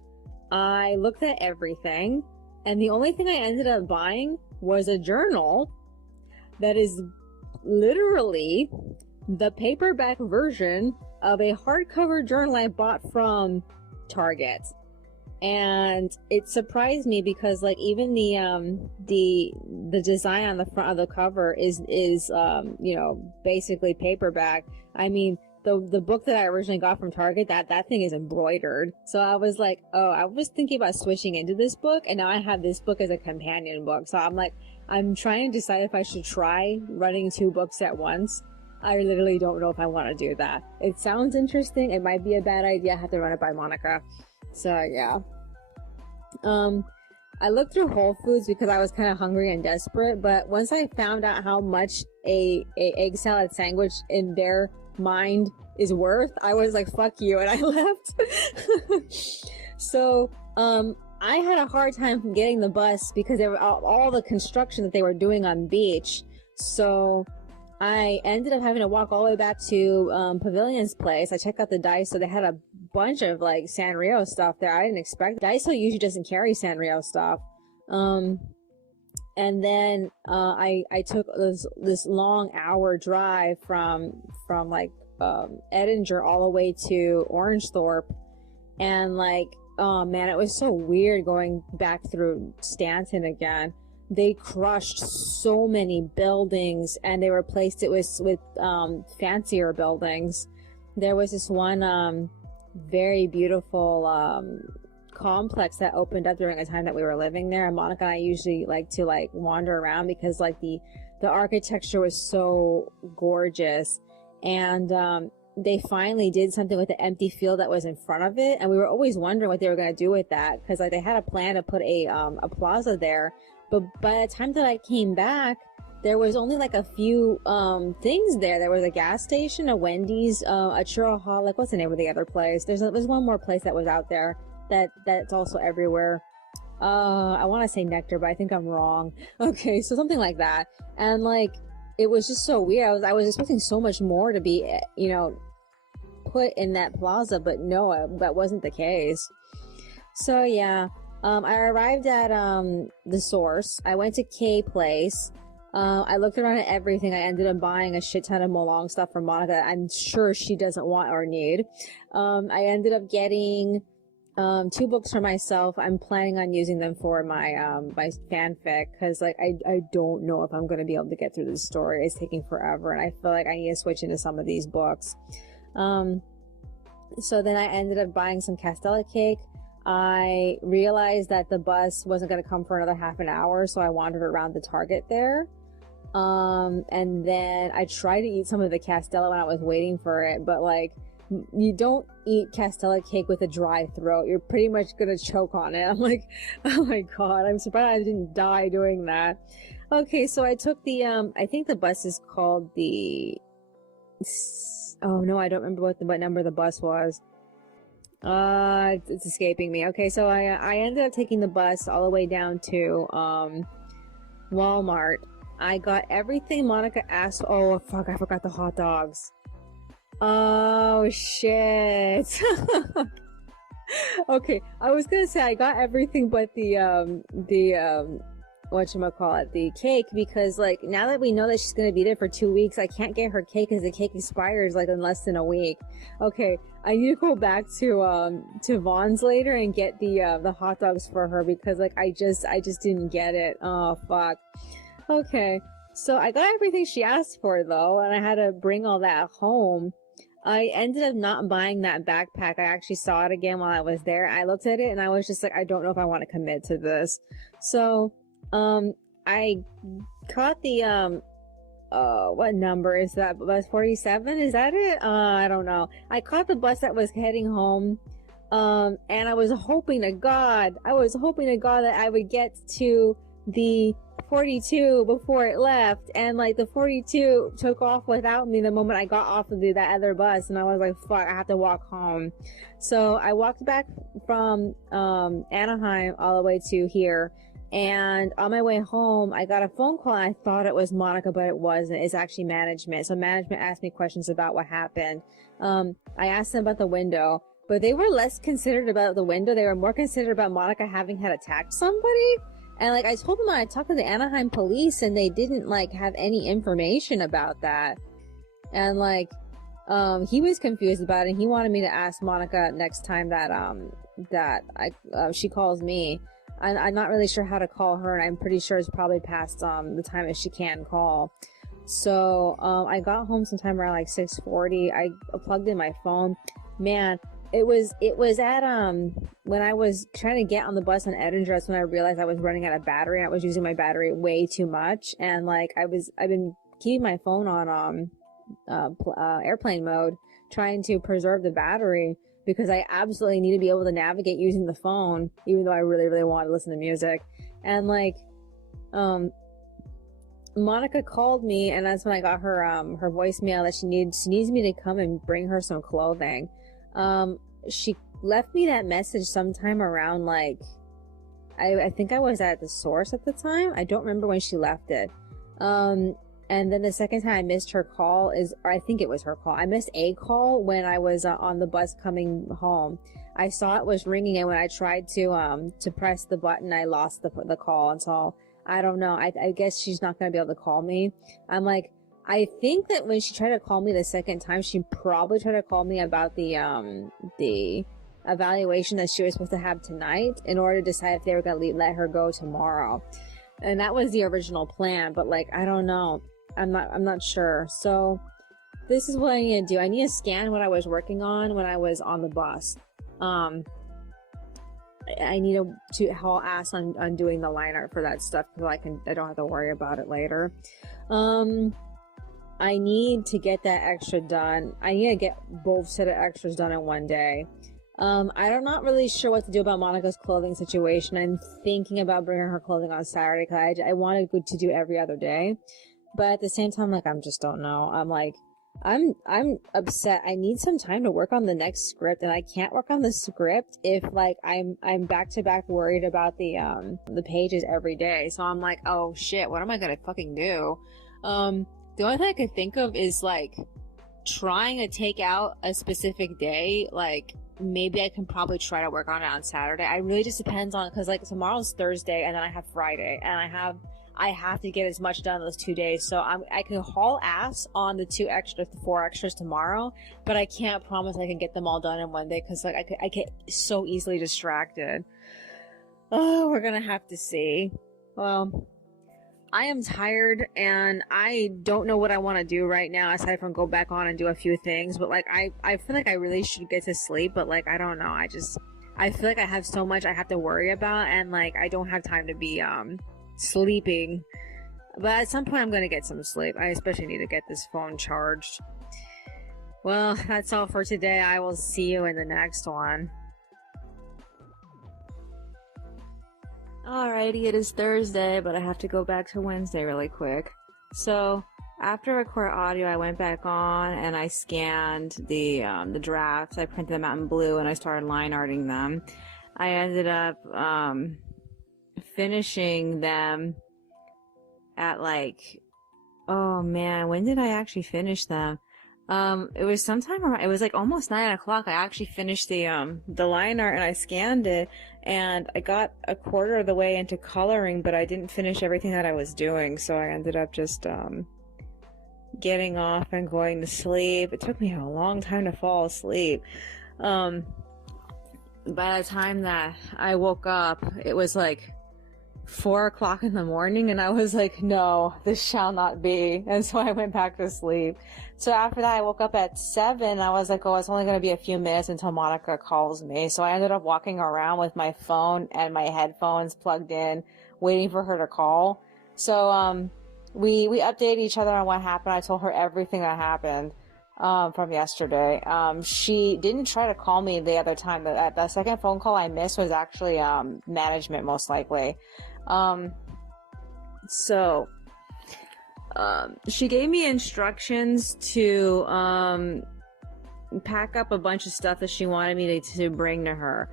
I looked at everything, and the only thing I ended up buying was a journal that is literally the paperback version of a hardcover journal I bought from Target. And it surprised me because like even the design on the front of the cover is you know, basically paperback. I mean, the book that I originally got from Target, that thing is embroidered. So I was like, oh, I was thinking about switching into this book, and now I have this book as a companion book. So I'm like, I'm trying to decide if I should try running 2 books at once. I literally don't know if I want to do that. It sounds interesting. It might be a bad idea. I have to run it by Monica. So yeah. I looked through Whole Foods because I was kind of hungry and desperate, but once I found out how much a egg salad sandwich in their mind is worth, I was like, fuck you, and I left. So, I had a hard time getting the bus because there were all the construction that they were doing on beach. So I ended up having to walk all the way back to Pavilion's place. I checked out the Daiso. They had a bunch of like Sanrio stuff there. I didn't expect. Daiso usually doesn't carry Sanrio stuff. And then I took this long hour drive from like Edinger all the way to Orangethorpe, and like, oh man, it was so weird going back through Stanton again. They crushed so many buildings and they replaced it with fancier buildings. There was this one very beautiful complex that opened up during a time that we were living there, and Monica and I usually like to like wander around because like the architecture was so gorgeous. And they finally did something with the empty field that was in front of it, and we were always wondering what they were going to do with that, because like they had a plan to put a plaza there. But by the time that I came back, there was only like a few things there. There was a gas station, a Wendy's, a Churroholic. What's the name of the other place? There's one more place that was out there that's also everywhere. I want to say Nectar, but I think I'm wrong. Okay, so something like that. And like, it was just so weird. I was expecting so much more to be, you know, put in that plaza, but no, that wasn't the case. So yeah. I arrived at the Source. I went to K Place. I looked around at everything. I ended up buying a shit ton of Molong stuff from Monica. I'm sure she doesn't want or need. I ended up getting 2 books for myself. I'm planning on using them for my my fanfic, because like I don't know if I'm gonna be able to get through this story. It's taking forever, and I feel like I need to switch into some of these books. So then I ended up buying some Castella cake. I realized that the bus wasn't going to come for another half an hour, so I wandered around the Target there. And then I tried to eat some of the Castella when I was waiting for it, but like, you don't eat Castella cake with a dry throat. You're pretty much going to choke on it. I'm like, oh my god, I'm surprised I didn't die doing that. Okay, so I took the, I think the bus is called the, oh no, I don't remember what number the bus was. It's escaping me. Okay, so I ended up taking the bus all the way down to Walmart. I got everything Monica asked. Oh fuck, I forgot the hot dogs. Oh shit. Okay, I was gonna say I got everything but the whatchamacallit, the cake, because like now that we know that she's gonna be there for 2 weeks, I can't get her cake because the cake expires like in less than a week. Okay, I need to go back to Vaughn's later and get the hot dogs for her, because like I just didn't get it. Oh fuck. Okay, so I got everything she asked for though, and I had to bring all that home. I ended up not buying that backpack. I actually saw it again while I was there. I looked at it and I was just like, I don't know if I want to commit to this. So, I caught the, what number is that? Bus 47? Is that it? I don't know. I caught the bus that was heading home. And I was hoping to God that I would get to the 42 before it left, and like the 42 took off without me the moment I got off of that other bus, and I was like, fuck, I have to walk home. So I walked back from Anaheim all the way to here, and on my way home I got a phone call, and I thought it was Monica, but it wasn't. It's actually management. So management asked me questions about what happened. I asked them about the window, but they were less considered about the window. They were more considered about Monica having had attacked somebody. And like I told them I talked to the Anaheim police, and they didn't like have any information about that. And like he was confused about it, and he wanted me to ask Monica next time that she calls me. I'm not really sure how to call her, and I'm pretty sure it's probably past the time that she can call. So I got home sometime around like 6:40. I plugged in my phone. Man, it was at when I was trying to get on the bus on Edinger, that's when I realized I was running out of battery, and I was using my battery way too much. And like I've been keeping my phone on airplane mode, trying to preserve the battery, because I absolutely need to be able to navigate using the phone, even though I really, really want to listen to music. And like Monica called me, and that's when I got her her voicemail that she needs me to come and bring her some clothing. She left me that message sometime around like I think I was at the Source at the time. I don't remember when she left it. And then the second time I missed her call or I think it was her call. I missed a call when I was on the bus coming home. I saw it was ringing, and when I tried to press the button, I lost the call. And so I don't know. I guess she's not gonna be able to call me. I'm like, I think that when she tried to call me the second time, she probably tried to call me about the evaluation that she was supposed to have tonight in order to decide if they were gonna let her go tomorrow. And that was the original plan, but like I don't know. I'm not sure. So this is what I need to do. I need to scan what I was working on when I was on the bus. I need to haul ass on doing the line art for that stuff, so I don't have to worry about it later. I need to get that extra done. I need to get both set of extras done in one day. I'm not really sure what to do about Monica's clothing situation. I'm thinking about bringing her clothing on Saturday, because I wanted to do every other day. But at the same time, like, I just don't know. I'm like, I'm upset. I need some time to work on the next script, and I can't work on the script if like I'm back to back worried about the pages every day. So I'm like, oh shit, what am I gonna fucking do? The only thing I could think of is like trying to take out a specific day. Like maybe I can probably try to work on it on Saturday. I really just depends on, because like tomorrow's Thursday, and then I have Friday, and I have to get as much done those 2 days. So I can haul ass on the 4 extras tomorrow, but I can't promise I can get them all done in one day, because like I get so easily distracted. Oh, we're gonna have to see. Well, I am tired, and I don't know what I want to do right now aside from go back on and do a few things. But like I feel like I really should get to sleep, but like I don't know. I feel like I have so much I have to worry about, and like I don't have time to be sleeping. But at some point I'm gonna get some sleep. I especially need to get this phone charged. Well, that's all for today. I will see you in the next one. Alrighty, it is Thursday, but I have to go back to Wednesday really quick. So after record audio, I went back on and I scanned the drafts. I printed them out in blue and I started line arting them. I ended up finishing them at like, oh man, when did I actually finish them? It was sometime around, it was like almost 9 o'clock. I actually finished the line art and I scanned it, and I got a quarter of the way into coloring, but I didn't finish everything that I was doing, so I ended up just getting off and going to sleep. It took me a long time to fall asleep. By the time that I woke up, it was like 4 o'clock in the morning, and I was like, no, this shall not be. And so I went back to sleep. So after that, I woke up at 7. I was like, oh, it's only going to be a few minutes until Monica calls me. So I ended up walking around with my phone and my headphones plugged in, waiting for her to call. So we updated each other on what happened. I told her everything that happened from yesterday. She didn't try to call me the other time. The second phone call I missed was actually management, most likely. So she gave me instructions to pack up a bunch of stuff that she wanted me to bring to her.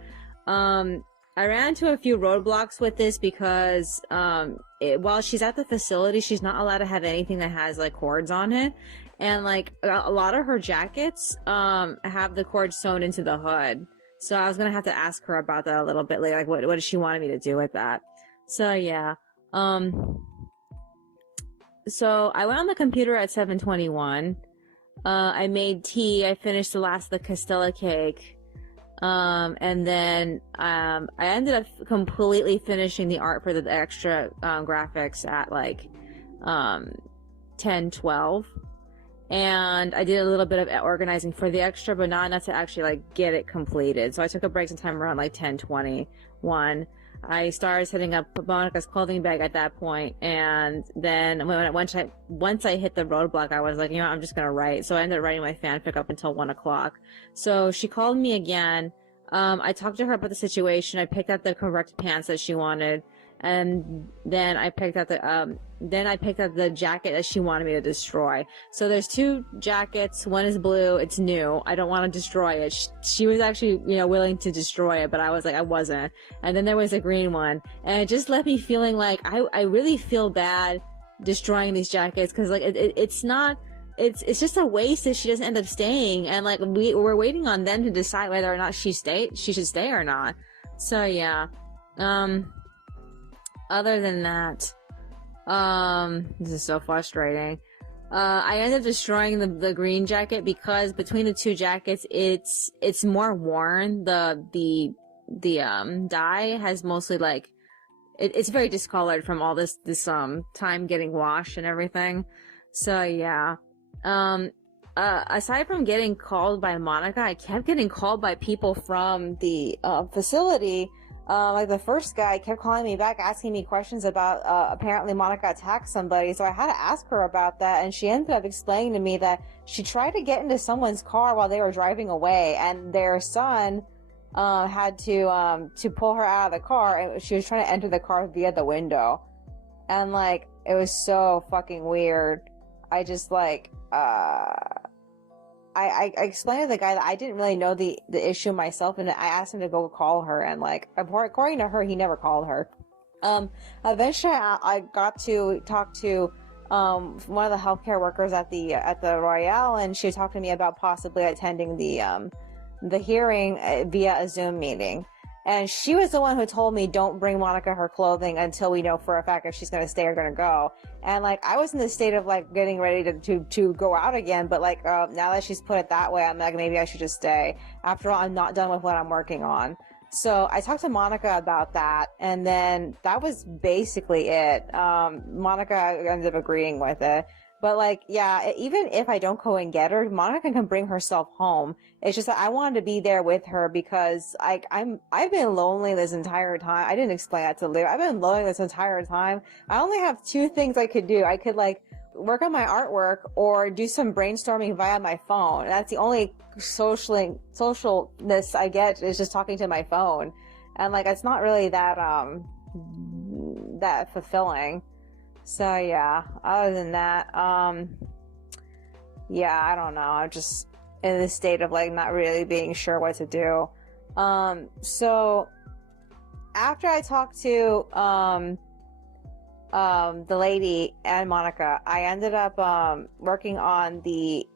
I ran into a few roadblocks with this because while she's at the facility, she's not allowed to have anything that has like cords on it. And like a lot of her jackets have the cords sewn into the hood. So I was gonna have to ask her about that a little bit later. Like what does she want me to do with that? So yeah. So I went on the computer at 7:21. I made tea. I finished the last of the Castella cake. And then I ended up completely finishing the art for the extra graphics at like 10:12. And I did a little bit of organizing for the extra, but not enough to actually like get it completed. So I took a break sometime around like 10:21. I started setting up Monica's clothing bag at that point, and then once I hit the roadblock, I was like, you know, I'm just gonna write. So I ended up writing my fanfic up until 1 o'clock. So she called me again. I talked to her about the situation. I picked out the correct pants that she wanted, and then I picked out the jacket that she wanted me to destroy. So there's 2 jackets. One is blue. It's new. I don't want to destroy it. She was actually, you know, willing to destroy it, but I was like, I wasn't. And then there was a green one, and it just left me feeling like I really feel bad destroying these jackets, because like it's not. It's just a waste if she doesn't end up staying, and like we're waiting on them to decide whether or not she should stay or not. So yeah. Other than that, this is so frustrating. I ended up destroying the green jacket because between the 2 jackets, it's more worn. The dye has mostly like it's very discolored from all this time getting washed and everything. So yeah. Aside from getting called by Monica, I kept getting called by people from the facility. Like the first guy kept calling me back, asking me questions about apparently Monica attacked somebody. So I had to ask her about that, and she ended up explaining to me that she tried to get into someone's car while they were driving away, and their son had to pull her out of the car, and she was trying to enter the car via the window. And like it was so fucking weird. I just like I explained to the guy that I didn't really know the issue myself, and I asked him to go call her, and like according to her, he never called her. Eventually I got to talk to one of the healthcare workers at the Royale, and she talked to me about possibly attending the hearing via a Zoom meeting. And she was the one who told me, don't bring Monica her clothing until we know for a fact if she's going to stay or going to go. And like, I was in the state of like getting ready to go out again. But like, now that she's put it that way, I'm like, maybe I should just stay. After all, I'm not done with what I'm working on. So I talked to Monica about that. And then that was basically it. Monica ended up agreeing with it. But like, yeah, even if I don't go and get her, Monica can bring herself home. It's just that I wanted to be there with her because I've been lonely this entire time. I didn't explain that to Liv. I've been lonely this entire time. I only have 2 things I could do. I could like work on my artwork or do some brainstorming via my phone. That's the only socialness I get, is just talking to my phone. And like, it's not really that fulfilling. So yeah, other than that, yeah, I don't know. I'm just in this state of like not really being sure what to do. So after I talked to the lady and Monica, I ended up working on the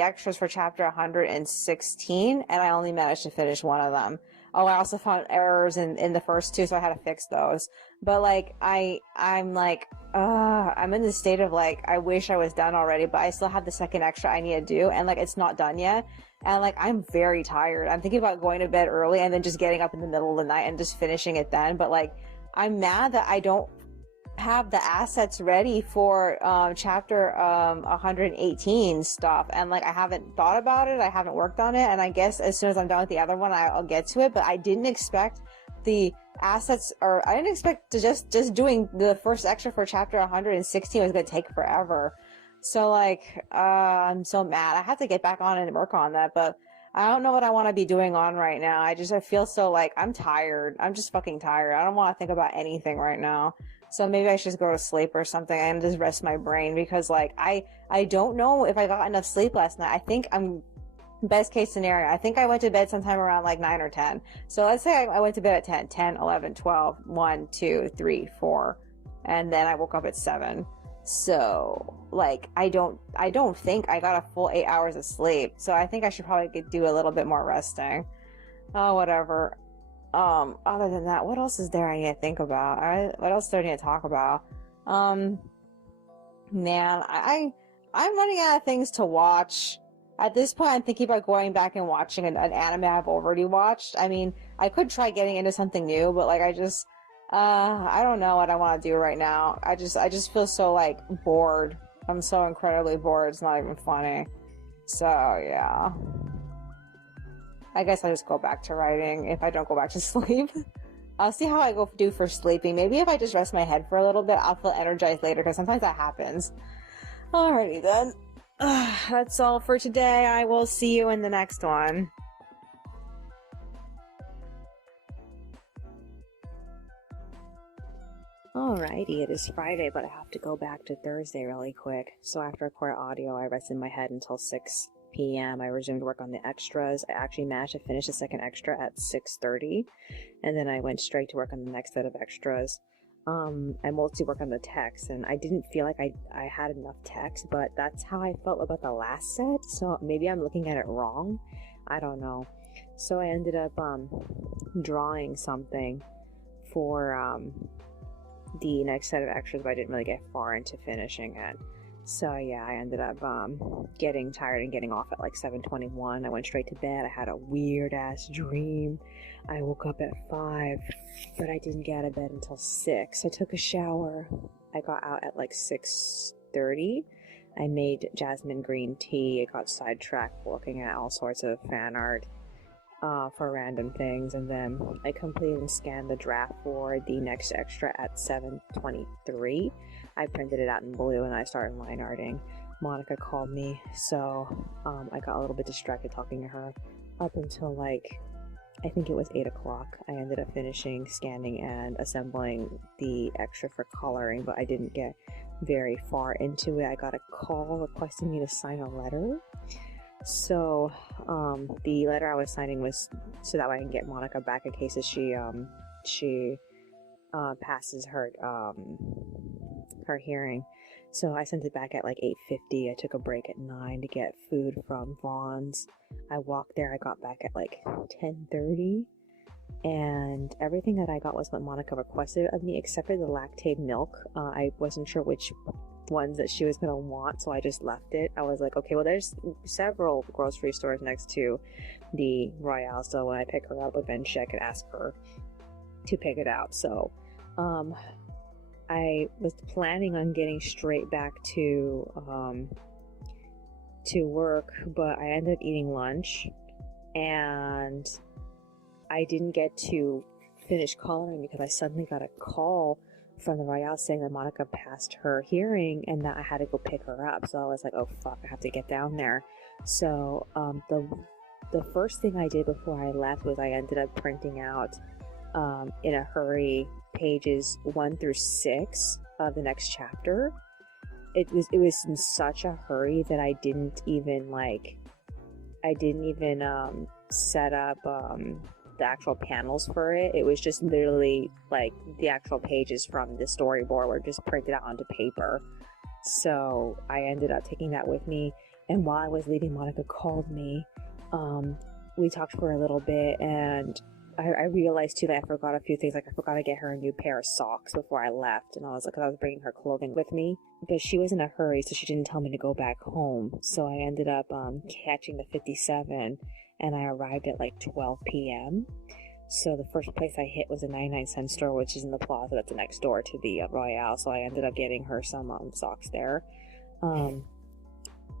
extras for chapter 116, and I only managed to finish one of them. Oh, I also found errors in the first 2, so I had to fix those. But like, I'm like, I'm in this state of like, I wish I was done already, but I still have the second extra I need to do, and like, it's not done yet. And like, I'm very tired. I'm thinking about going to bed early and then just getting up in the middle of the night and just finishing it then. But like, I'm mad that I don't have the assets ready for chapter 118 stuff, and like I haven't thought about it, I haven't worked on it, and I guess as soon as I'm done with the other one I'll get to it. But I didn't expect the assets, or I didn't expect to just doing the first extra for chapter 116 was gonna take forever. So like I'm so mad. I have to get back on and work on that, but I don't know what I want to be doing on right now. I feel so like I'm tired. I'm just fucking tired. I don't want to think about anything right now. So maybe I should just go to sleep or something and just rest my brain, because like I don't know if I got enough sleep last night. I think I'm best case scenario. I think I went to bed sometime around like 9 or 10. So let's say I went to bed at 10, 11, 12, 1, 2, 3, 4, and then I woke up at 7. So like I don't think I got a full 8 hours of sleep. So I think I should probably do a little bit more resting. Oh, whatever. Other than that, what else is there I need to think about? What else do I need to talk about? Man, I'm running out of things to watch. At this point, I'm thinking about going back and watching an anime I've already watched. I mean, I could try getting into something new, but like I don't know what I want to do right now. I just feel so like bored. I'm so incredibly bored. It's not even funny. So yeah. I guess I'll just go back to writing if I don't go back to sleep. I'll see how I do for sleeping. Maybe if I just rest my head for a little bit, I'll feel energized later, because sometimes that happens. Alrighty then. That's all for today. I will see you in the next one. Alrighty, it is Friday, but I have to go back to Thursday really quick. So after I record audio, I rested my head until 6 p.m. I resumed work on the extras. I actually managed to finish the second extra at 6:30, and then I went straight to work on the next set of extras. I mostly worked on the text, and I didn't feel like I had enough text, but that's how I felt about the last set, so maybe I'm looking at it wrong. I don't know. So I ended up drawing something for the next set of extras, but I didn't really get far into finishing it. So yeah, I ended up getting tired and getting off at like 7:21. I went straight to bed. I had a weird ass dream. I woke up at 5, but I didn't get out of bed until 6. I took a shower. I got out at like 6:30. I made jasmine green tea. I got sidetracked looking at all sorts of fan art for random things, and then I completed and scanned the draft for the next extra at 7:23. I printed it out in blue and I started line arting. Monica called me, so I got a little bit distracted talking to her up until like I think it was 8 o'clock. I ended up finishing scanning and assembling the extra for coloring, but I didn't get very far into it. I got a call requesting me to sign a letter. So the letter I was signing was so that way I can get Monica back in case she passes her hearing. So I sent it back at like 8:50. I took a break at 9 to get food from Vaughn's. I walked there. I got back at like 10:30, and everything that I got was what Monica requested of me, except for the lactate milk. I wasn't sure which ones that she was gonna want, so I just left it. I was like, okay, well, there's several grocery stores next to the Royale, so when I pick her up, eventually I could ask her to pick it out. So I was planning on getting straight back to work, but I ended up eating lunch, and I didn't get to finish coloring because I suddenly got a call from the Royale saying that Monica passed her hearing and that I had to go pick her up. So I was like, oh fuck, I have to get down there. So the first thing I did before I left was I ended up printing out in a hurry pages 1 through 6 of the next chapter. It was in such a hurry that I didn't even set up the actual panels for it. It was just literally like the actual pages from the storyboard were just printed out onto paper. So I ended up taking that with me, and while I was leaving, Monica called me. We talked for a little bit, and I realized too that I forgot a few things. Like I forgot to get her a new pair of socks before I left, and I was like, I was bringing her clothing with me, but she was in a hurry, so she didn't tell me to go back home. So I ended up catching the 57, and I arrived at like 12 p.m. So the first place I hit was a 99-cent store, which is in the plaza that's next door to the Royale. So I ended up getting her some socks there. And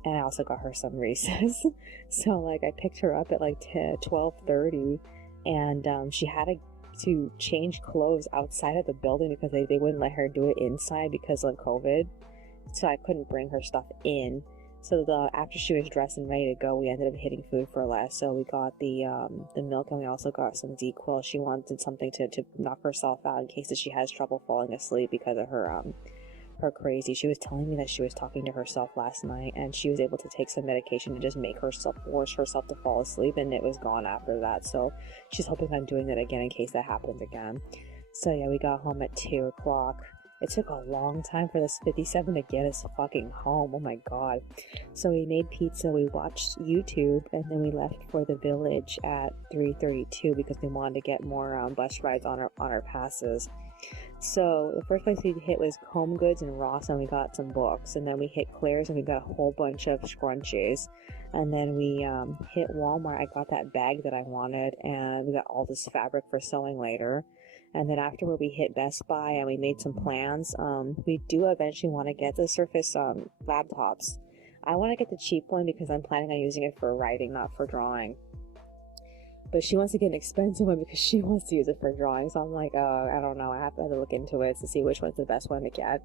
I also got her some Reese's. So like I picked her up at like 12:30, and she had to change clothes outside of the building because they wouldn't let her do it inside because of COVID. So I couldn't bring her stuff in. So after she was dressed and ready to go, we ended up hitting food for less. So we got the milk, and we also got some DQuil. She wanted something to knock herself out in case that she has trouble falling asleep because of her crazy. She was telling me that she was talking to herself last night, and she was able to take some medication to just make herself force herself to fall asleep, and it was gone after that. So she's hoping I'm doing that again in case that happens again. So yeah, we got home at 2 o'clock. It took a long time for this 57 to get us fucking home. Oh my god. So we made pizza, we watched YouTube, and then we left for the village at 3:32 because we wanted to get more bus rides on our passes. So the first place we hit was Home Goods and Ross, and we got some books. And then we hit Claire's, and we got a whole bunch of scrunchies. And then we hit Walmart. I got that bag that I wanted, and we got all this fabric for sewing later. And then afterward, we hit Best Buy, and we made some plans. We do eventually want to get the Surface laptops. I want to get the cheap one because I'm planning on using it for writing, not for drawing. But she wants to get an expensive one because she wants to use it for drawing. So I'm like, I don't know. I have to look into it to see which one's the best one to get.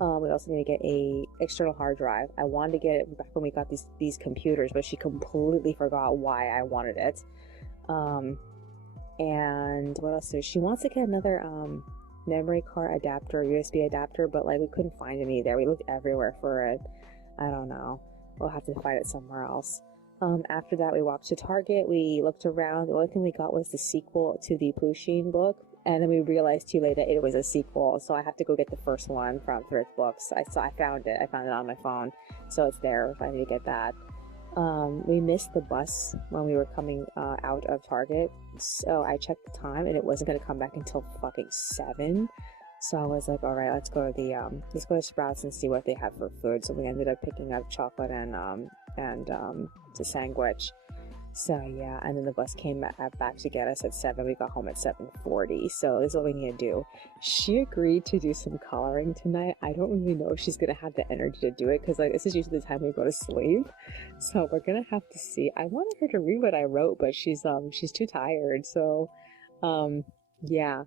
We also need to get a external hard drive. I wanted to get it back when we got these computers, but she completely forgot why I wanted it. And what else? She wants to get another memory card adapter, USB adapter, but like we couldn't find any there. We looked everywhere for it. I don't know. We'll have to find it somewhere else. After that, we walked to Target. We looked around. The only thing we got was the sequel to the Pusheen book, and then we realized too late that it was a sequel. So I have to go get the first one from Thrift Books. I found it. I found it on my phone, so it's there. If I need to get that. We missed the bus when we were coming out of Target, so I checked the time, and it wasn't going to come back until fucking 7. So I was like, all right, let's go to Sprouts and see what they have for food. So we ended up picking up chocolate and the sandwich. So yeah, and then the bus came back to get us at 7. We got home at 7:40. So this is what we need to do. She agreed to do some coloring tonight. I don't really know if she's gonna have the energy to do it because like this is usually the time we go to sleep. So we're gonna have to see. I wanted her to read what I wrote, but she's too tired. So yeah.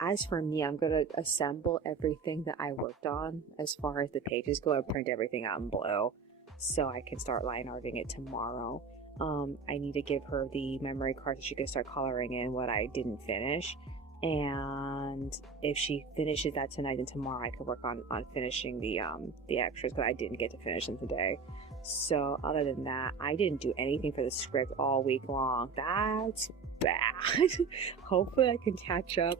As for me, I'm going to assemble everything that I worked on as far as the pages go and print everything out in blue so I can start line arting it tomorrow. I need to give her the memory card so she can start coloring in what I didn't finish. And if she finishes that tonight, then tomorrow I can work on finishing the extras because I didn't get to finish them today. So other than that, I didn't do anything for the script all week long. That's bad. Hopefully I can catch up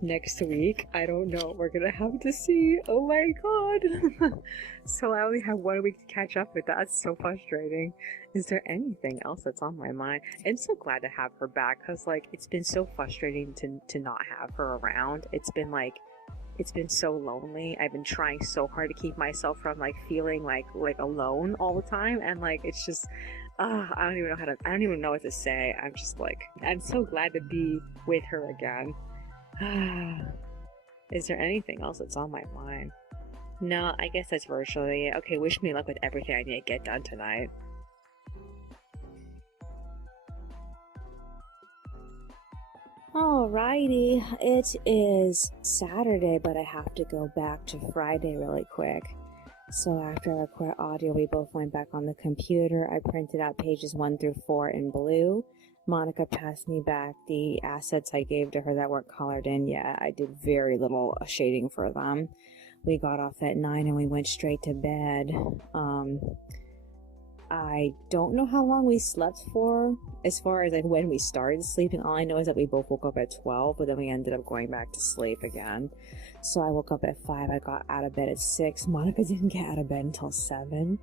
next week. I don't know. We're gonna have to see. Oh my god. So I only have 1 week to catch up with. That's so frustrating. Is there anything else that's on my mind? I'm so glad to have her back because like it's been so frustrating to not have her around. It's been so lonely. I've been trying so hard to keep myself from like feeling like alone all the time, and like it's just I don't even know what to say. I'm just like, I'm so glad to be with her again. Is there anything else that's on my mind? No, I guess that's virtually it. Okay, wish me luck with everything I need to get done tonight. Alrighty, it is Saturday, but I have to go back to Friday really quick. So after I recorded audio, we both went back on the computer. I printed out pages 1 through 4 in blue. Monica passed me back the assets I gave to her that weren't colored in yet. I did very little shading for them. We got off at 9 and we went straight to bed. I don't know how long we slept for as far as like when we started sleeping. All I know is that we both woke up at 12, but then we ended up going back to sleep again. So I woke up at 5. I got out of bed at 6. Monica didn't get out of bed until 7.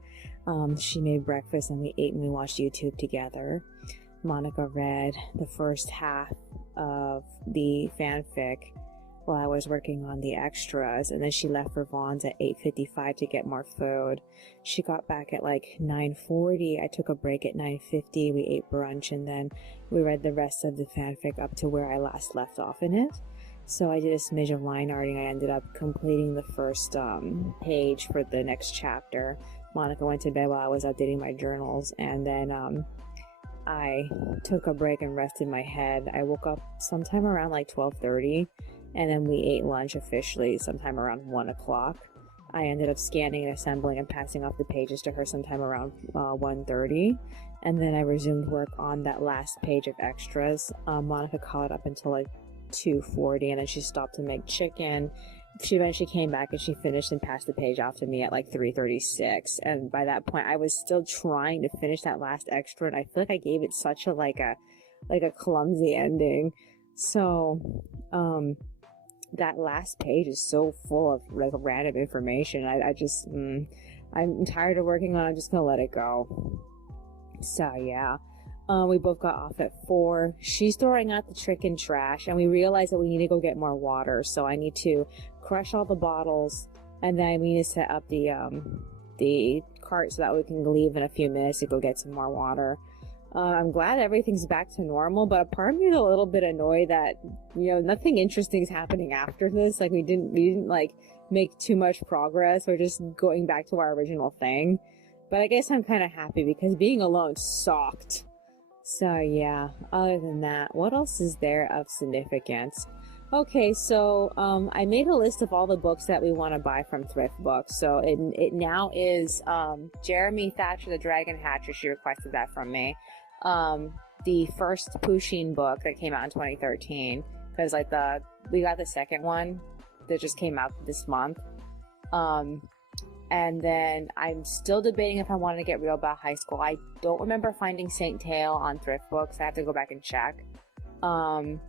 She made breakfast and we ate and we watched YouTube together. Monica read the first half of the fanfic while I was working on the extras, and then she left for Vaughn's at 8:55 to get more food. She got back at like 9:40. I took a break at 9:50. We ate brunch, and then we read the rest of the fanfic up to where I last left off in it. So I did a smidge of line arting. I ended up completing the first page for the next chapter. Monica went to bed while I was updating my journals, and then I took a break and rested my head. I woke up sometime around like 12:30, and then we ate lunch officially sometime around 1 o'clock. I ended up scanning and assembling and passing off the pages to her sometime around 1:30, and then I resumed work on that last page of extras. Monica caught up until like 2:40, and then she stopped to make chicken. She eventually came back and she finished and passed the page off to me at like 3:36, and by that point I was still trying to finish that last extra, and I feel like I gave it such a like a clumsy ending. So that last page is so full of like random information. I just I'm tired of working on it. I'm just gonna let it go. So yeah. We both got off at 4. She's throwing out the chicken trash, and we realized that we need to go get more water. So I need to crush all the bottles, and then we need to set up the cart so that we can leave in a few minutes to go get some more water. I'm glad everything's back to normal, but a part of me is a little bit annoyed that, you know, nothing interesting is happening after this. Like we didn't like make too much progress. We're just going back to our original thing. But I guess I'm kind of happy because being alone sucked. So yeah, other than that, what else is there of significance? Okay, so I made a list of all the books that we want to buy from Thrift Books. So it now is Jeremy Thatcher, the Dragon Hatcher. She requested that from me. The first Pusheen book that came out in 2013, because like we got the second one that just came out this month. And then I'm still debating if I want to get Real About High School. I don't remember finding Saint Tail on Thrift Books. I have to go back and check. And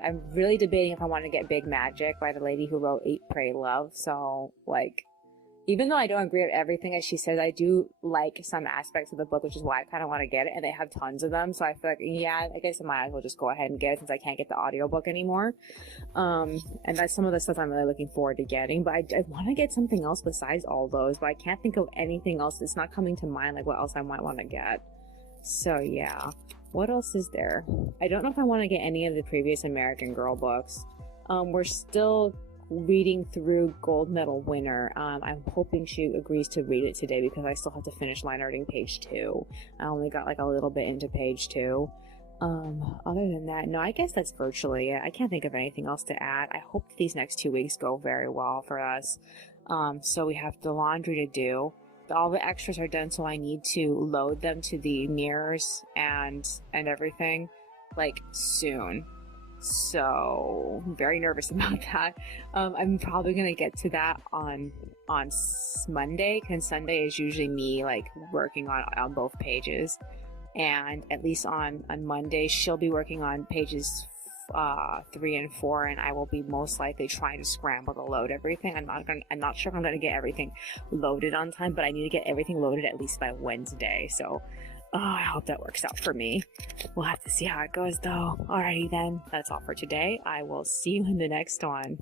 I'm really debating if I want to get Big Magic by the lady who wrote Eat, Pray, Love. So, like, even though I don't agree with everything as she says, I do like some aspects of the book, which is why I kind of want to get it. And they have tons of them. So I feel like, yeah, I guess I might as well just go ahead and get it since I can't get the audiobook anymore. And that's some of the stuff I'm really looking forward to getting. But I want to get something else besides all those. But I can't think of anything else. It's not coming to mind, like what else I might want to get. So yeah. What else is there? I don't know if I want to get any of the previous American Girl books. We're still reading through Gold Medal Winner. I'm hoping she agrees to read it today because I still have to finish line arting page 2. I only got like a little bit into page 2. Other than that, no, I guess that's virtually it. I can't think of anything else to add. I hope these next 2 weeks go very well for us. So we have the laundry to do. All the extras are done, so I need to load them to the mirrors and everything like soon. So I'm very nervous about that. I'm probably gonna get to that on Monday, because Sunday is usually me like working on both pages, and at least on Monday she'll be working on pages 3 and 4, and I will be most likely trying to scramble to load everything. I'm not sure if I'm gonna get everything loaded on time, but I need to get everything loaded at least by Wednesday. So I hope that works out for me. We'll have to see how it goes though. Alrighty then, that's all for today. I will see you in the next one.